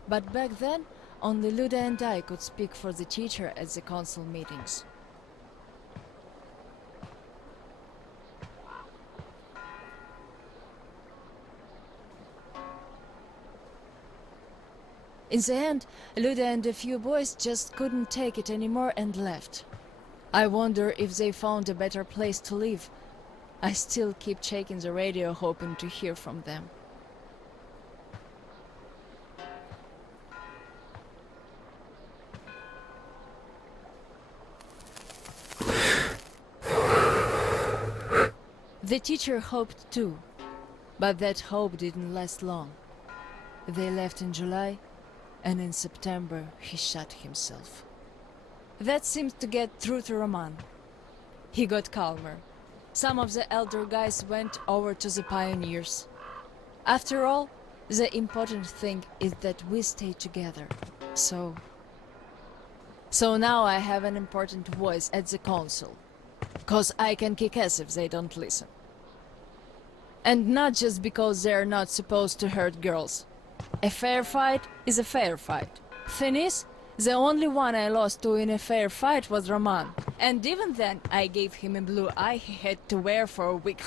But back then, only Luda and I could speak for the teacher at the council meetings. In the end, Luda and a few boys just couldn't take it anymore and left. I wonder if they found a better place to live. I still keep checking the radio hoping to hear from them. The teacher hoped too, but that hope didn't last long. They left in July, and in September he shot himself. That seemed to get through to Roman. He got calmer. Some of the elder guys went over to the pioneers. After all, the important thing is that we stay together. So now I have an important voice at the council. 'Cause I can kick ass if they don't listen. And not just because they're not supposed to hurt girls. A fair fight is a fair fight. Thing is, the only one I lost to in a fair fight was Roman. And even then, I gave him a blue eye he had to wear for a week.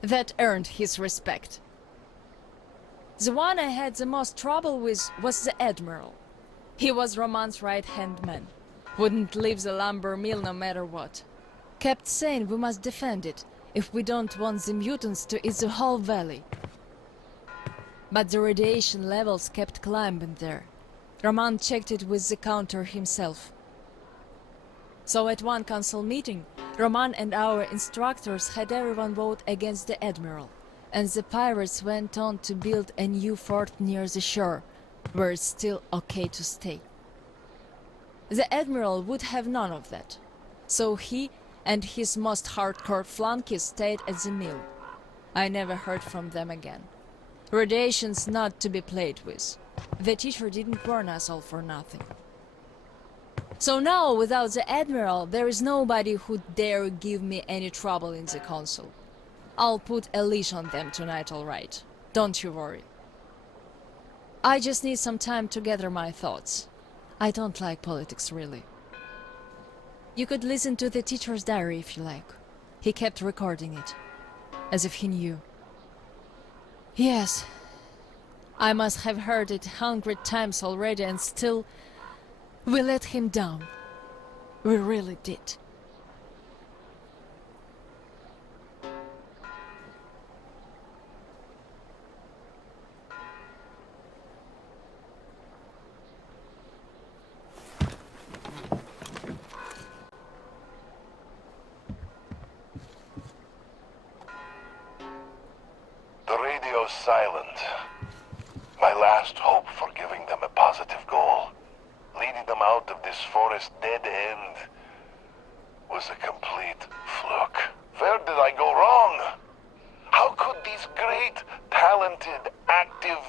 That earned his respect. The one I had the most trouble with was the Admiral. He was Roman's right-hand man. Wouldn't leave the lumber mill no matter what. Kept saying we must defend it, if we don't want the mutants to eat the whole valley. But the radiation levels kept climbing there. Roman checked it with the counter himself. So at one council meeting, Roman and our instructors had everyone vote against the Admiral, and the pirates went on to build a new fort near the shore, where it's still okay to stay. The Admiral would have none of that, so he and his most hardcore flunkies stayed at the mill. I never heard from them again. Radiation's not to be played with. The teacher didn't warn us all for nothing. So now, without the Admiral, there is nobody who'd dare give me any trouble in the council. I'll put a leash on them tonight, all right. Don't you worry. I just need some time to gather my thoughts. I don't like politics, really. You could listen to the teacher's diary if you like. He kept recording it, as if he knew. Yes, I must have heard it 100 times already, and still we let him down. We really did. The radio's silent. My last hope for giving them a positive goal, leading them out of this forest dead end, was a complete fluke. Where did I go wrong? How could these great, talented, active,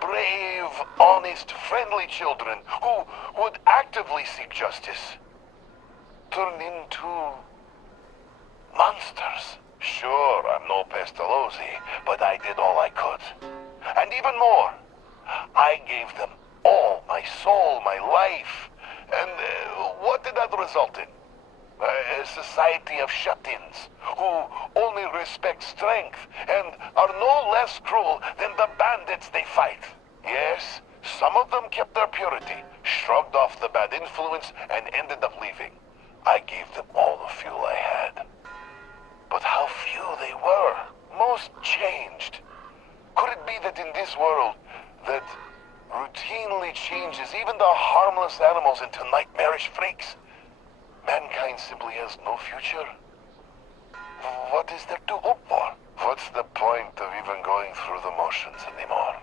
brave, honest, friendly children who would actively seek justice turn into monsters? Sure, I'm no Pestalozzi, but I did all I could. And even more, I gave them all my soul, my life. And what did that result in? A society of shut-ins who only respect strength and are no less cruel than the bandits they fight. Yes, some of them kept their purity, shrugged off the bad influence, and ended up leaving. I gave them all the fuel I had. But how few they were. Most changed. Could it be that in this world that routinely changes even the harmless animals into nightmarish freaks, mankind simply has no future? What is there to hope for? What's the point of even going through the motions anymore?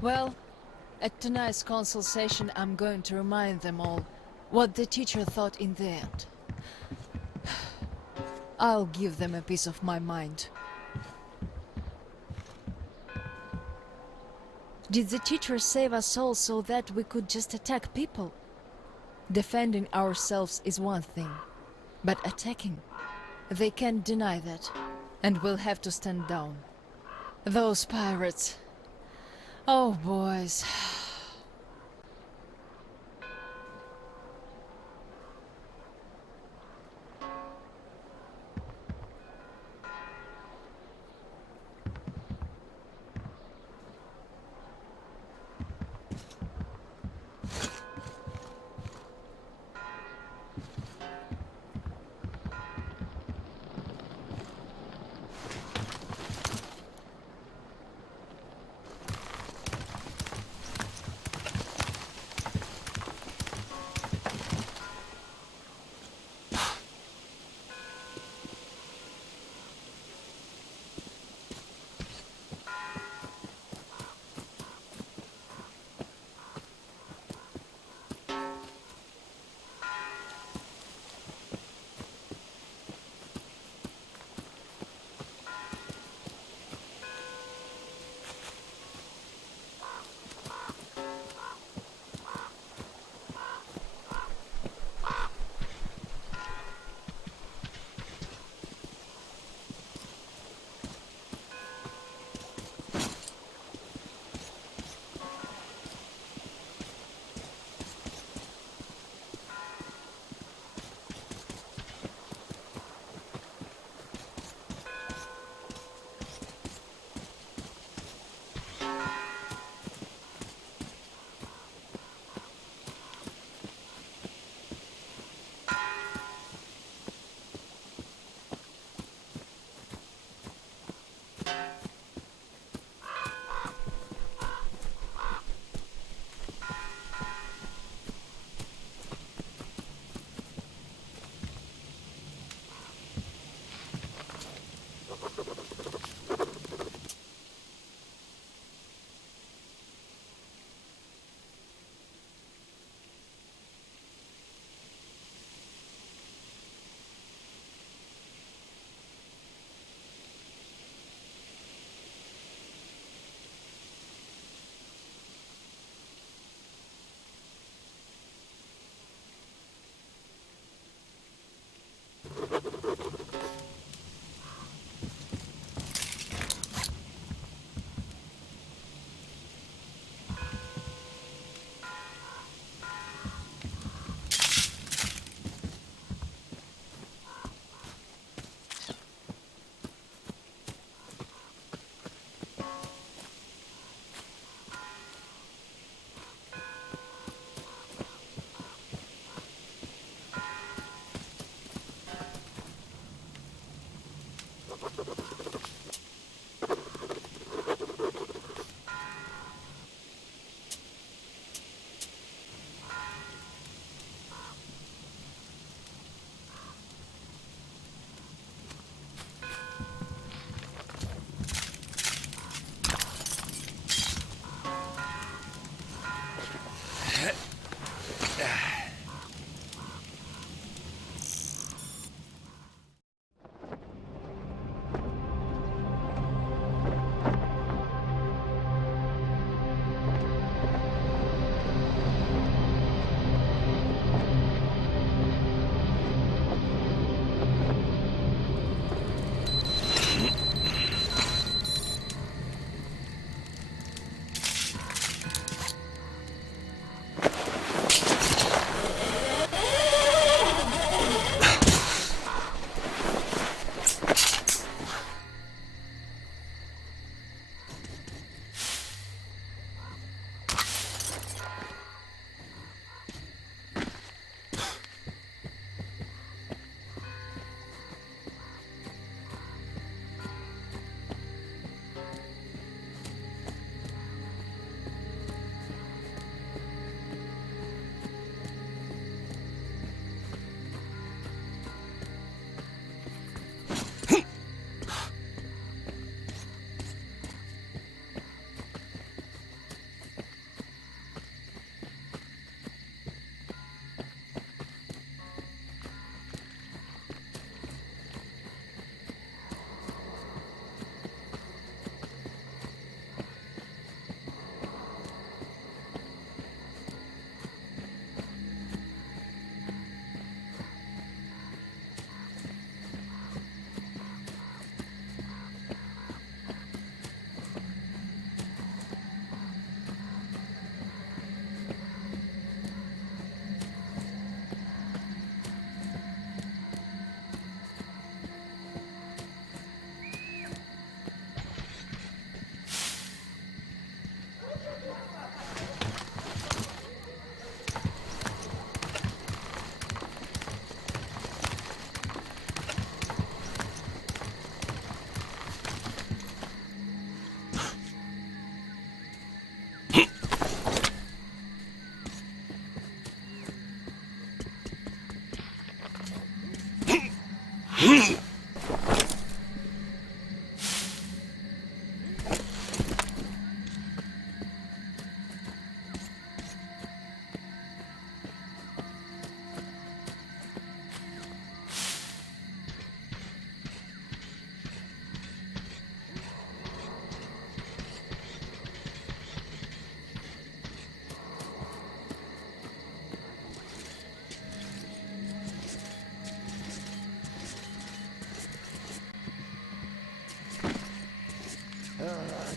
Well, at tonight's council session, I'm going to remind them all what the teacher thought in the end. I'll give them a piece of my mind. Did the teacher save us all so that we could just attack people? Defending ourselves is one thing, but attacking, they can't deny that, and we'll have to stand down. Those pirates. Oh, boys.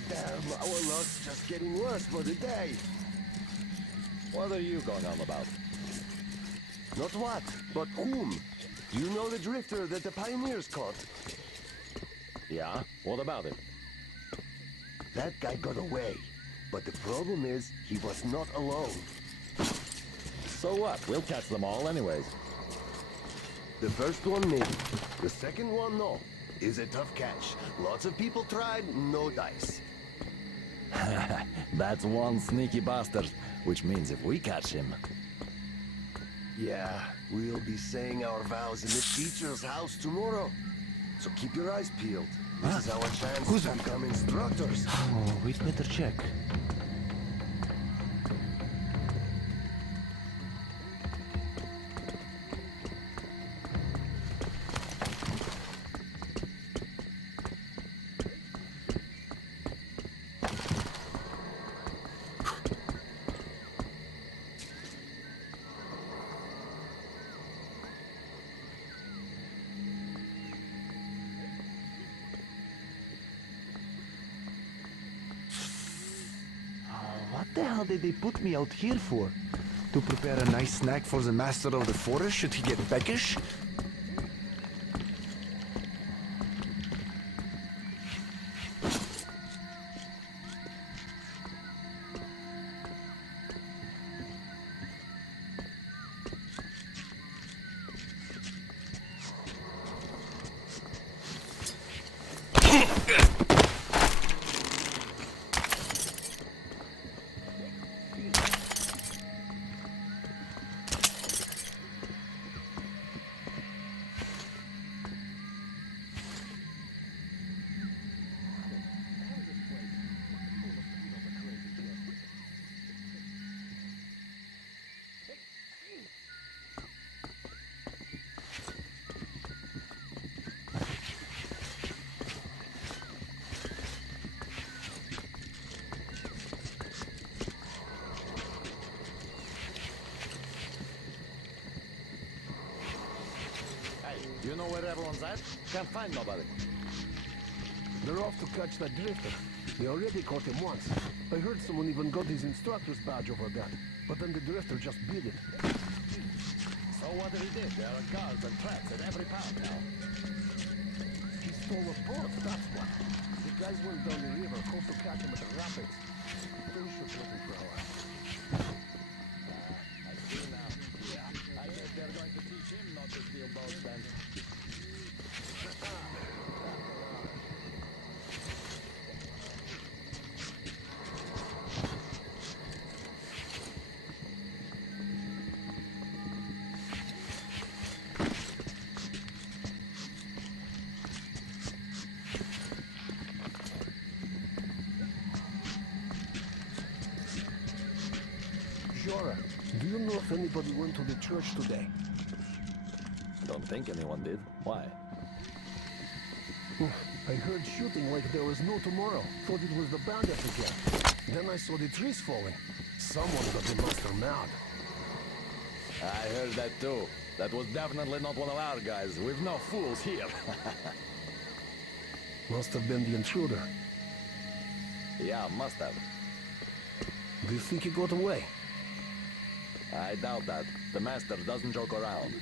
Damn, our luck's just getting worse for the day. What are you going on about? Not what, but whom? Do you know the drifter that the pioneers caught? Yeah? What about him? That guy got away. But the problem is, he was not alone. So what? We'll catch them all anyways. The first one, maybe. The second one, no. Is a tough catch. Lots of people tried, no dice. That's one sneaky bastard, which means if we catch him... Yeah, we'll be saying our vows in the teacher's house tomorrow. So keep your eyes peeled. This is our chance to become instructors. Oh, we'd better check. What the hell did they put me out here for? To prepare a nice snack for the master of the forest should he get peckish? Do you know where everyone's at? Can't find nobody. They're off to catch that drifter. They already caught him once. I heard someone even got his instructor's badge over that. But then the drifter just beat it. So what did he do? There are guards and traps at every path now. He stole a boat, that's why. The guys went down the river, hoped to catch him at the rapids. They should looking for our ass. I see now. Yeah, I guess they're going to teach him not to steal boats then. Jora, do you know if anybody went to the church today? Don't think anyone did. Why? I heard shooting like there was no tomorrow. Thought it was the bandits again. Then I saw the trees falling. Someone got the master mad. I heard that too. That was definitely not one of our guys. We've no fools here. Must have been the intruder. Yeah, must have. Do you think he got away? I doubt that. The master doesn't joke around.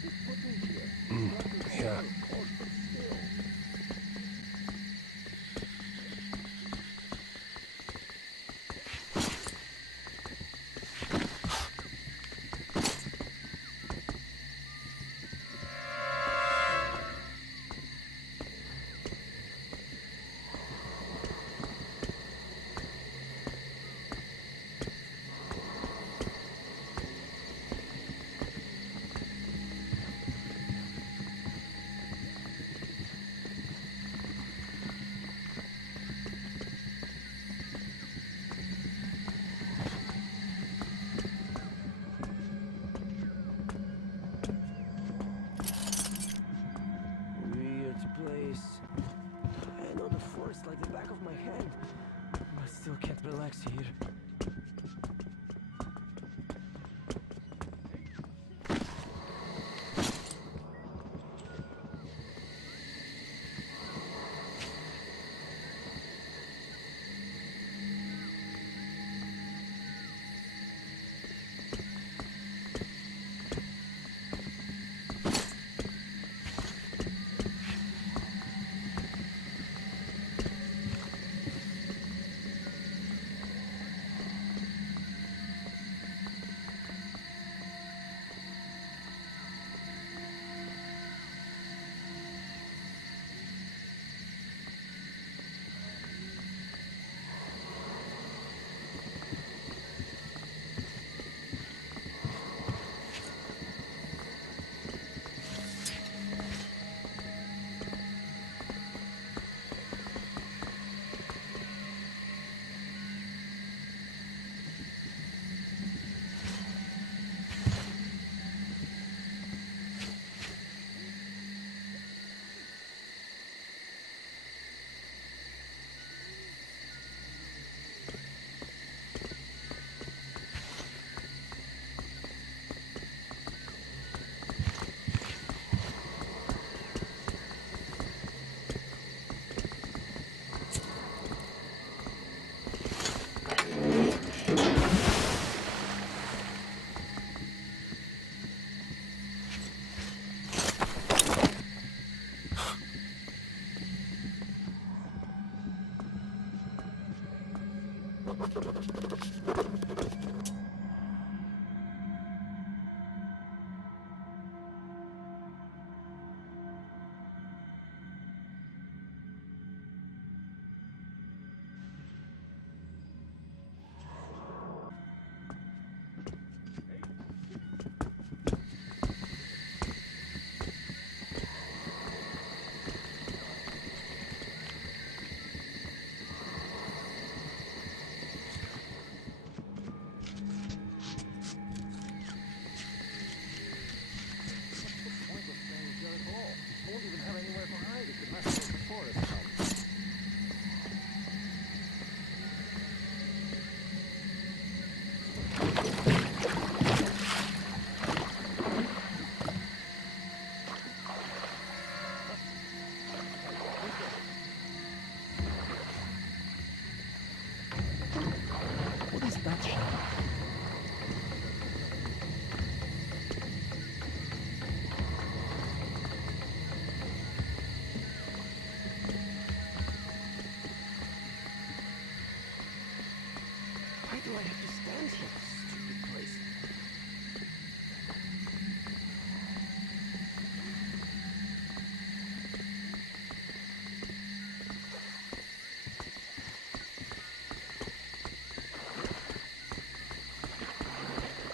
Yeah. taxi here.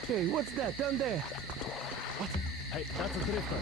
Hey, what's that down there? What? Hey, that's a drifter.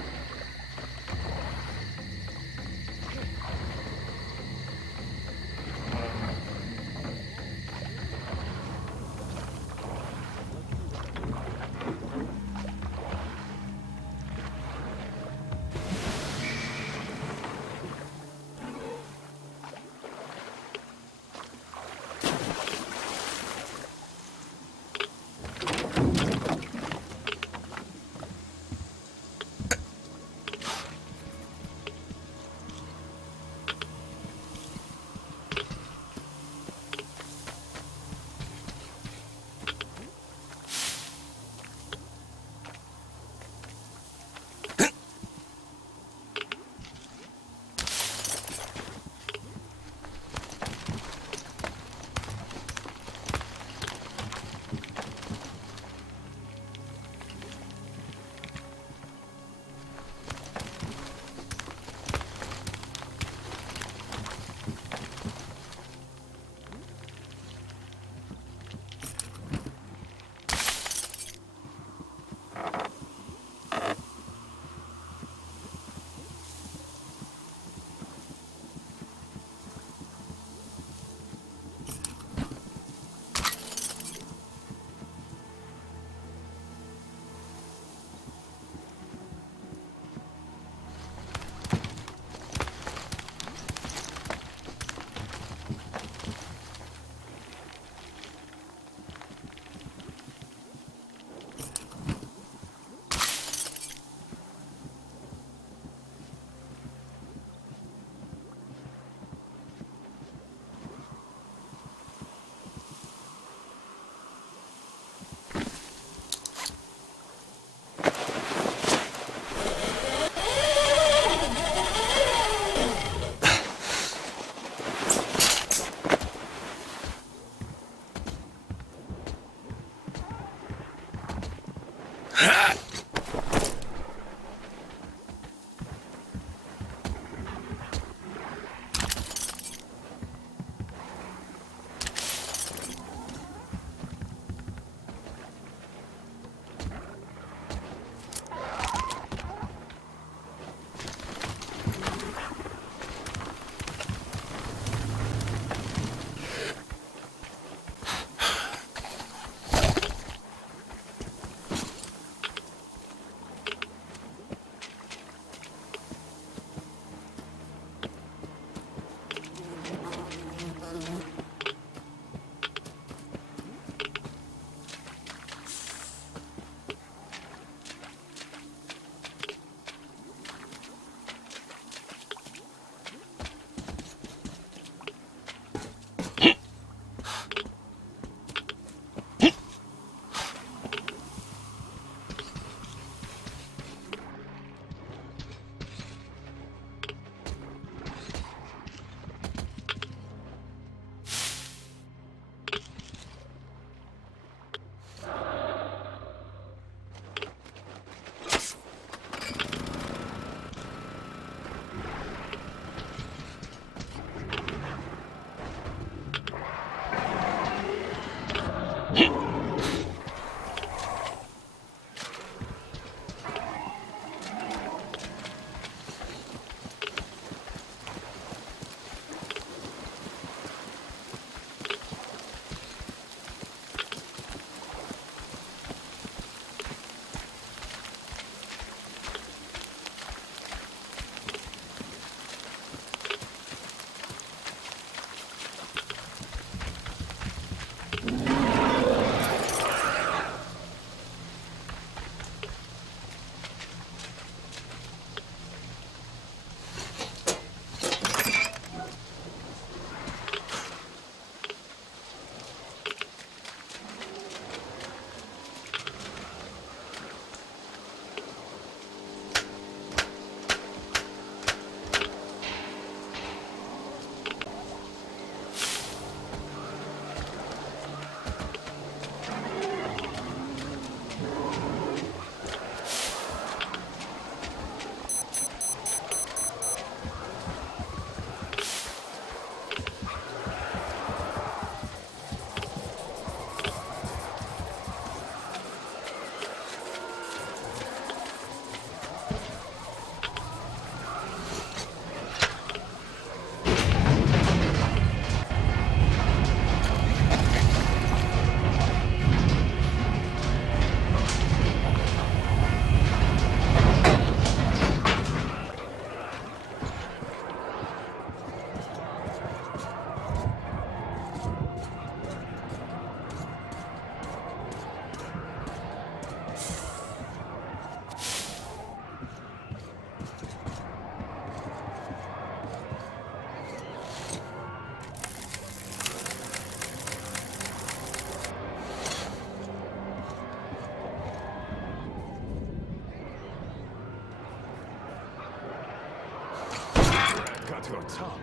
out your tongue.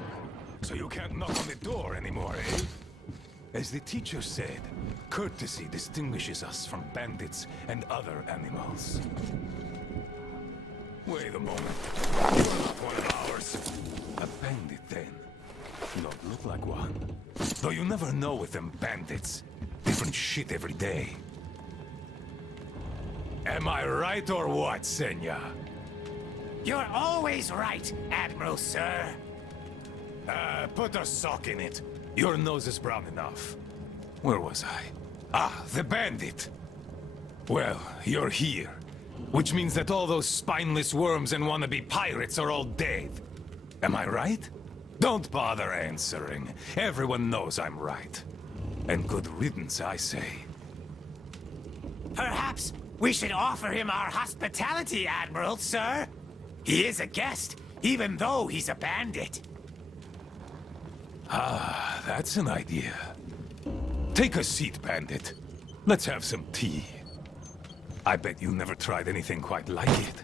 So you can't knock on the door anymore, eh? As the teacher said, courtesy distinguishes us from bandits and other animals. Wait a moment. You're not one of ours. A bandit, then. You don't look like one. Though you never know with them bandits. Different shit every day. Am I right or what, Senya? You're always right, Admiral, sir. Put a sock in it. Your nose is brown enough. Where was I? Ah, the bandit. Well, you're here. Which means that all those spineless worms and wannabe pirates are all dead. Am I right? Don't bother answering. Everyone knows I'm right. And good riddance, I say. Perhaps we should offer him our hospitality, Admiral, sir. He is a guest, even though he's a bandit. Ah, that's an idea. Take a seat, bandit. Let's have some tea. I bet you never tried anything quite like it.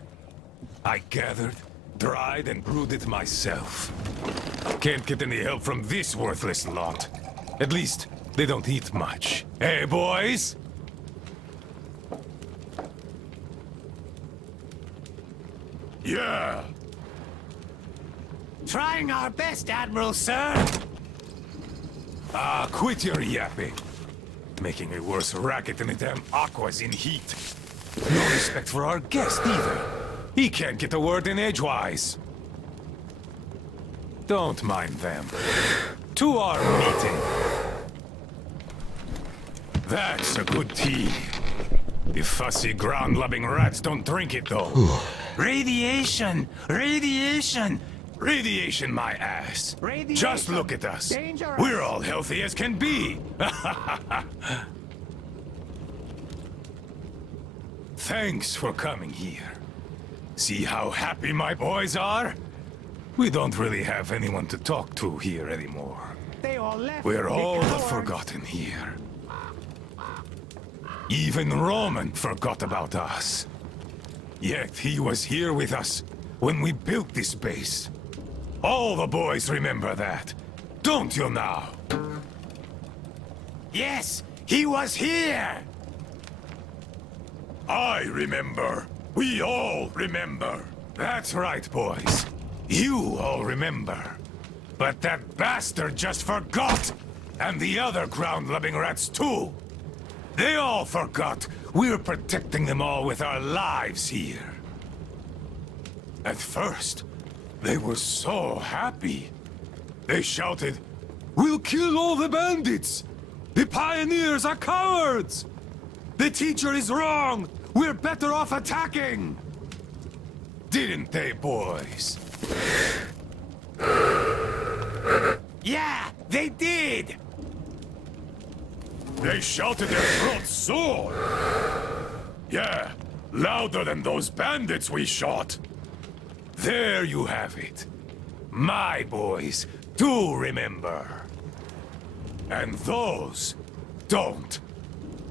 I gathered, dried, and brewed it myself. Can't get any help from this worthless lot. At least, they don't eat much. Hey, boys? Yeah. Trying our best, Admiral, sir. Ah, quit your yapping. Making a worse racket than the damn Aqua's in heat. No respect for our guest, either. He can't get a word in edgewise. Don't mind them. To our meeting. That's a good tea. The fussy ground-loving rats don't drink it, though. Radiation! Radiation! Radiation, my ass. Radiation. Just look at us. Dangerous. We're all healthy as can be. Thanks for coming here. See how happy my boys are? We don't really have anyone to talk to here anymore. They all left. We're all the cowards. forgotten here. Even Roman forgot about us. Yet he was here with us when we built this base. All the boys remember that. Don't you now? Yes, he was here! I remember. We all remember. That's right, boys. You all remember. But that bastard just forgot! And the other ground-loving rats, too! They all forgot we're protecting them all with our lives here. At first, they were so happy. They shouted, "We'll kill all the bandits! The pioneers are cowards! The teacher is wrong! We're better off attacking!" Didn't they, boys? Yeah, they did! They shouted their throats sore! Yeah, louder than those bandits we shot! There you have it. My boys do remember. And those don't.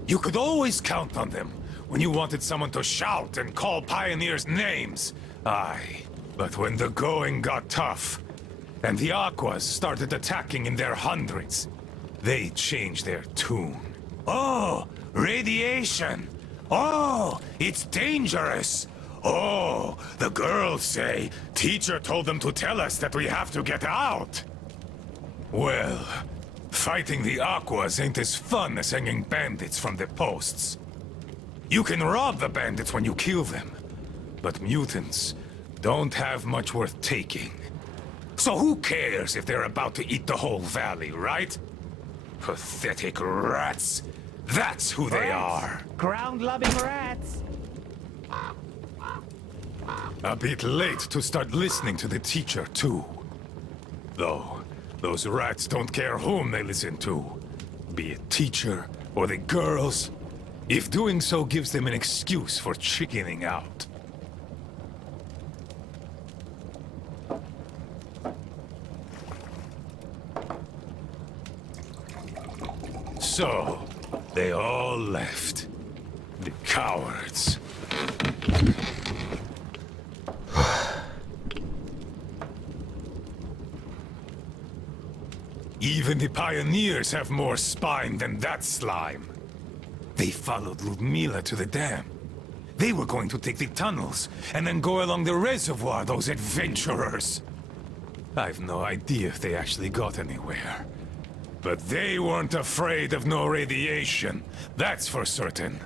You could always count on them when you wanted someone to shout and call pioneers names. Aye, but when the going got tough, and the Aquas started attacking in their hundreds, they changed their tune. Oh, radiation! Oh, it's dangerous! Oh, the girls say teacher told them to tell us that we have to get out! Well, fighting the Aquas ain't as fun as hanging bandits from the posts. You can rob the bandits when you kill them, but mutants don't have much worth taking. So who cares if they're about to eat the whole valley, right? Pathetic rats. That's who they are. Ground-loving rats. A bit late to start listening to the teacher, too. Though, those rats don't care whom they listen to. Be it teacher or the girls, if doing so gives them an excuse for chickening out. So, they all left. The cowards. Even the pioneers have more spine than that slime. They followed Ludmila to the dam. They were going to take the tunnels, and then go along the reservoir, those adventurers. I've no idea if they actually got anywhere. But they weren't afraid of no radiation, that's for certain.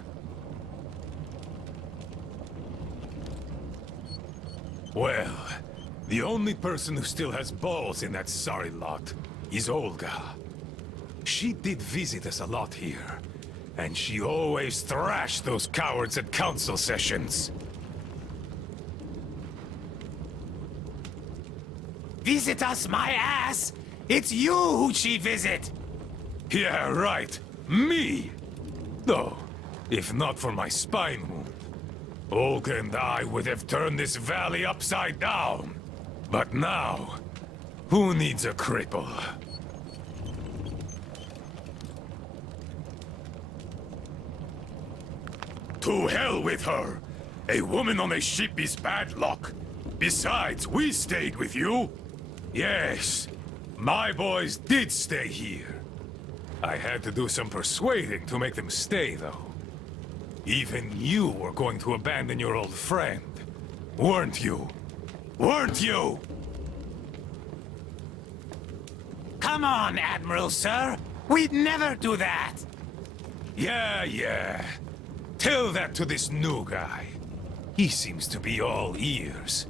Well, the only person who still has balls in that sorry lot is Olga. She did visit us a lot here, and she always thrashed those cowards at council sessions. Visit us, my ass! It's you who she visit! Yeah, right. Me! Though, if not for my spine wound, Olga and I would have turned this valley upside down. But now, who needs a cripple? To hell with her! A woman on a ship is bad luck. Besides, we stayed with you. Yes, my boys did stay here. I had to do some persuading to make them stay, though. Even you were going to abandon your old friend, weren't you? Weren't you? Come on, Admiral, sir! We'd never do that! Yeah. Tell that to this new guy. He seems to be all ears.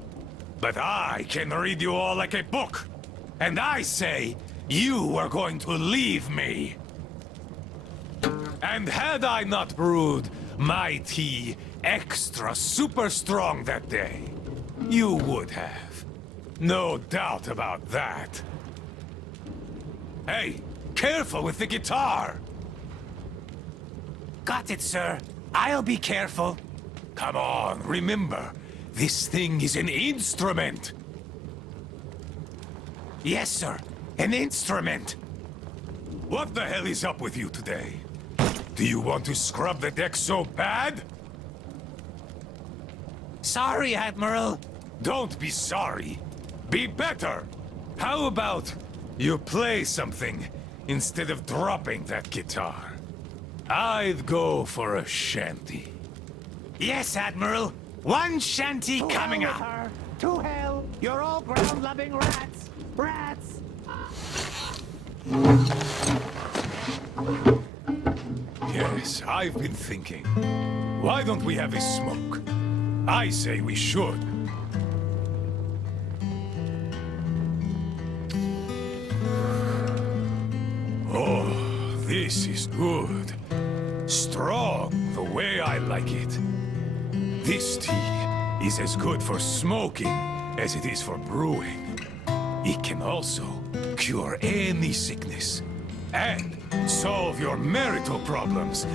But I can read you all like a book. And I say, you are going to leave me. And had I not brewed my tea extra super strong that day, you would have. No doubt about that. Hey, careful with the guitar! Got it, sir. I'll be careful. Come on, remember, this thing is an instrument. Yes, sir. An instrument. What the hell is up with you today? Do you want to scrub the deck so bad? Sorry, Admiral. Don't be sorry. Be better. How about you play something instead of dropping that guitar? I'd go for a shanty. Yes, Admiral. One shanty coming up. Her. To hell! You're all ground-loving rats! Rats! Yes, I've been thinking. Why don't we have a smoke? I say we should. Oh, this is good. Strong, the way I like it. This tea is as good for smoking as it is for brewing. It can also cure any sickness and solve your marital problems.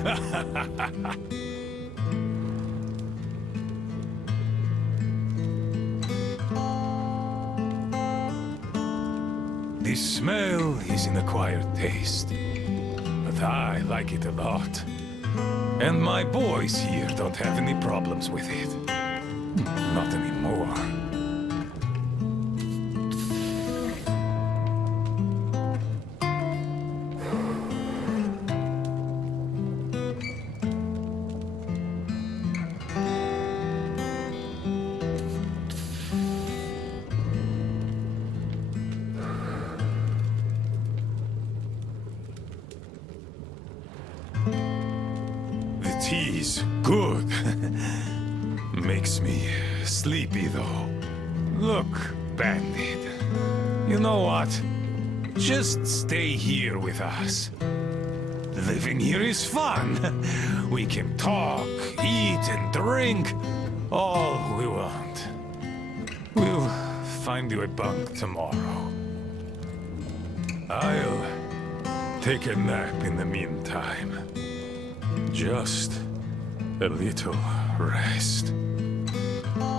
This smell is an acquired taste, but I like it a lot. And my boys here don't have any problems with it. Not anymore. Tea's good. Makes me sleepy, though. Look, Bandit. You know what? Just stay here with us. Living here is fun. We can talk, eat, and drink all we want. We'll find you a bunk tomorrow. I'll take a nap in the meantime. Just a little rest.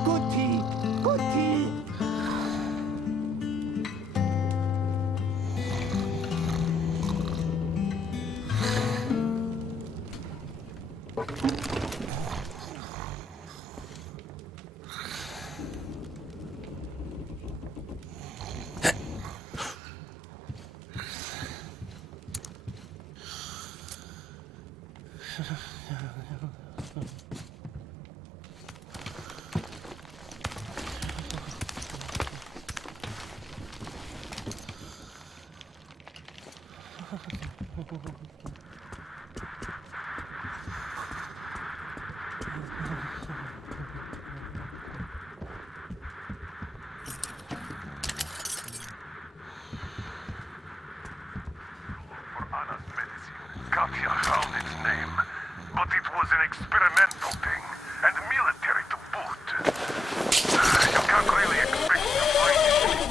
Good tea! Good tea! For Anna's medicine, Katya found its name, but it was an experimental thing, and military to boot. You can't really expect to find it.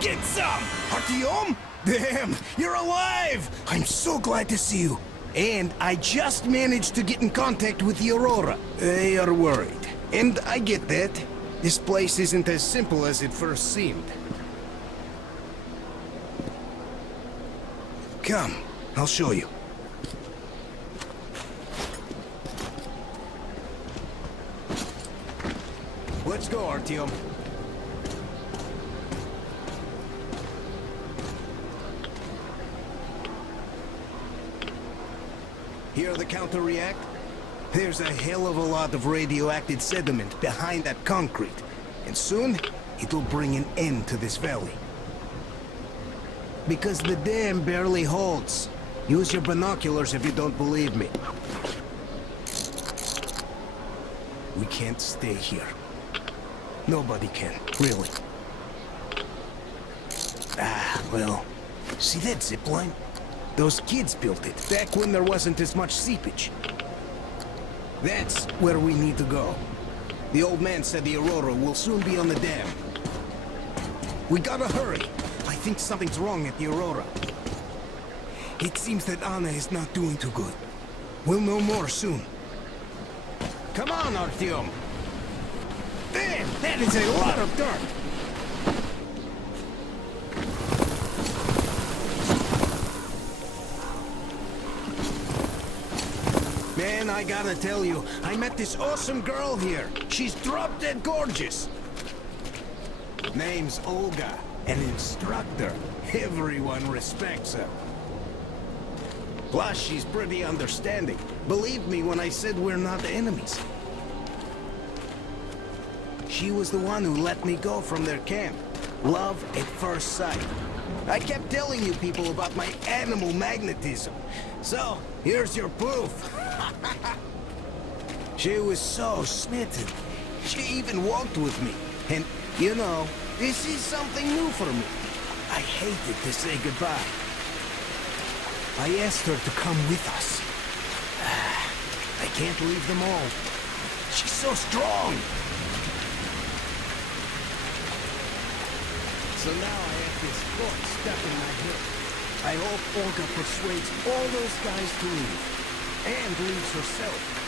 Get some! Artyom? Damn, you're alive! I'm so glad to see you. And I just managed to get in contact with the Aurora. They are worried. And I get that. This place isn't as simple as it first seemed. Come, I'll show you. Let's go, Artyom. Hear the counter react? There's a hell of a lot of radioactive sediment behind that concrete. And soon, it'll bring an end to this valley. Because the dam barely holds. Use your binoculars if you don't believe me. We can't stay here. Nobody can, really. Ah, well, see that zipline? Those kids built it, back when there wasn't as much seepage. That's where we need to go. The old man said the Aurora will soon be on the dam. We gotta hurry. I think something's wrong at the Aurora. It seems that Anna is not doing too good. We'll know more soon. Come on, Artyom! Damn, that is a lot of dirt! Man, I gotta tell you, I met this awesome girl here. She's drop-dead gorgeous. Name's Olga, an instructor. Everyone respects her. Plus, she's pretty understanding. Believe me when I said we're not enemies. She was the one who let me go from their camp. Love at first sight. I kept telling you people about my animal magnetism. So, here's your proof. She was so smitten. She even walked with me. And, you know, this is something new for me. I hated to say goodbye. I asked her to come with us. I can't leave them all. She's so strong. So now I have this thought stuck in my head. I hope Olga persuades all those guys to leave. And leaves herself.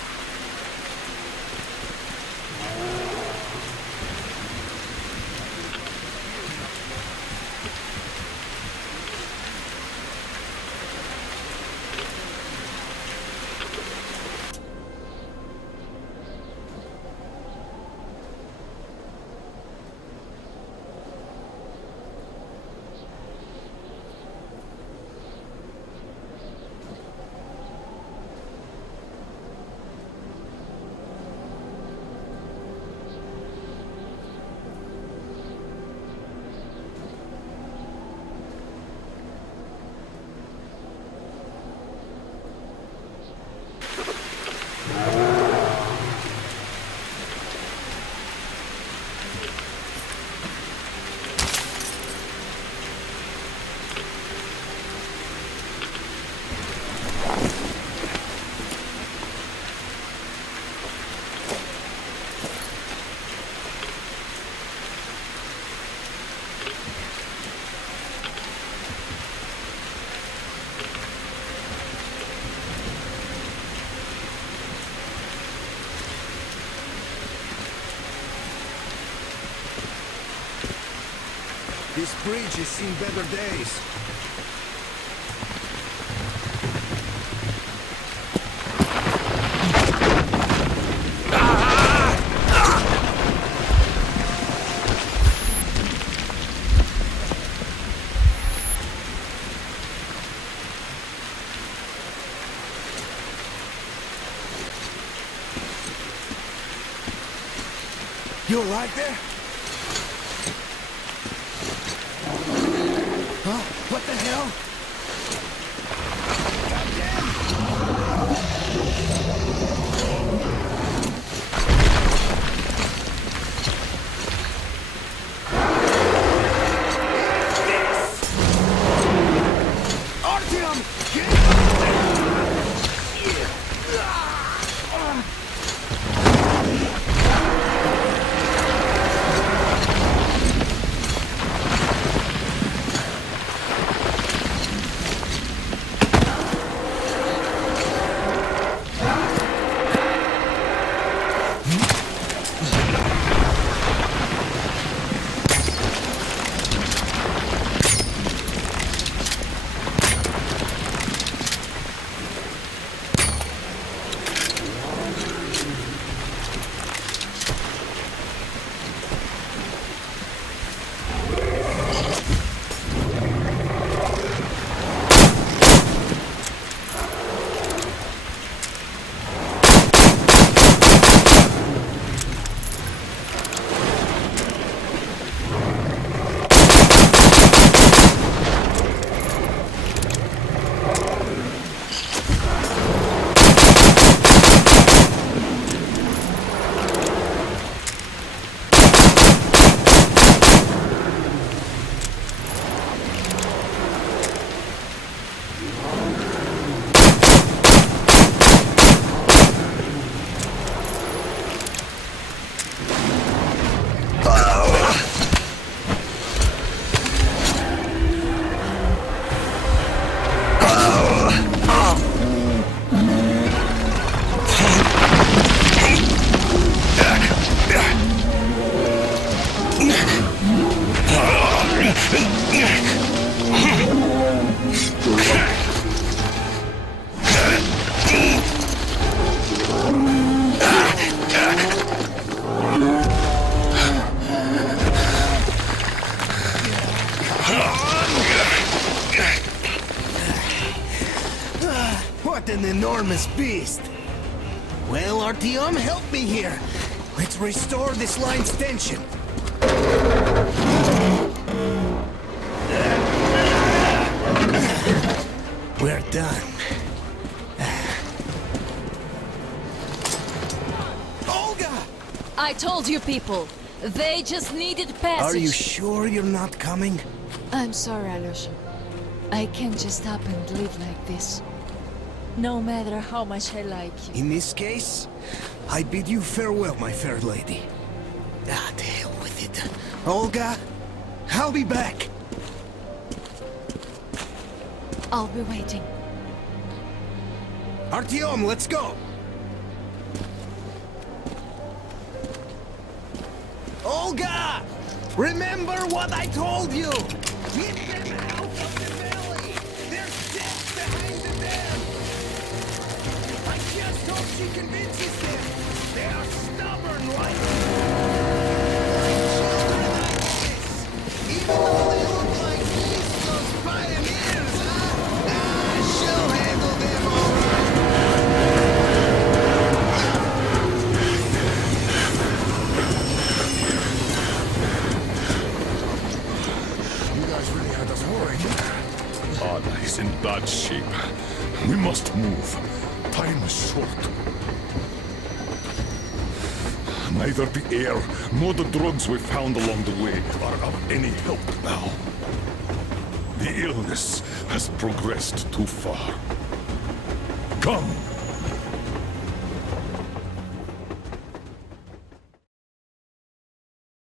This bridge has seen better days. You alright there? Huh? What the hell? Artyom! What an enormous beast! Well, Artyom, help me here. Let's restore this line's tension. We're done. Olga! I told you people. They just needed passage. Are you sure you're not coming? I'm sorry, Alyosha. I can't just up and live like this. No matter how much I like you. In this case, I bid you farewell, my fair lady. Ah, to hell with it. Olga, I'll be back. I'll be waiting. Artyom, let's go! Olga! Remember what I told you! Get them out of the valley! There's death behind the dam! I just hope she convinces them! They are stubborn like... Even though they look like useless pioneers, huh? She'll handle them all right! You guys really had us worried. Anna is in bad shape. We must move. Time is short. Neither the air nor the drugs we found along the way are of any help now. The illness has progressed too far. Come!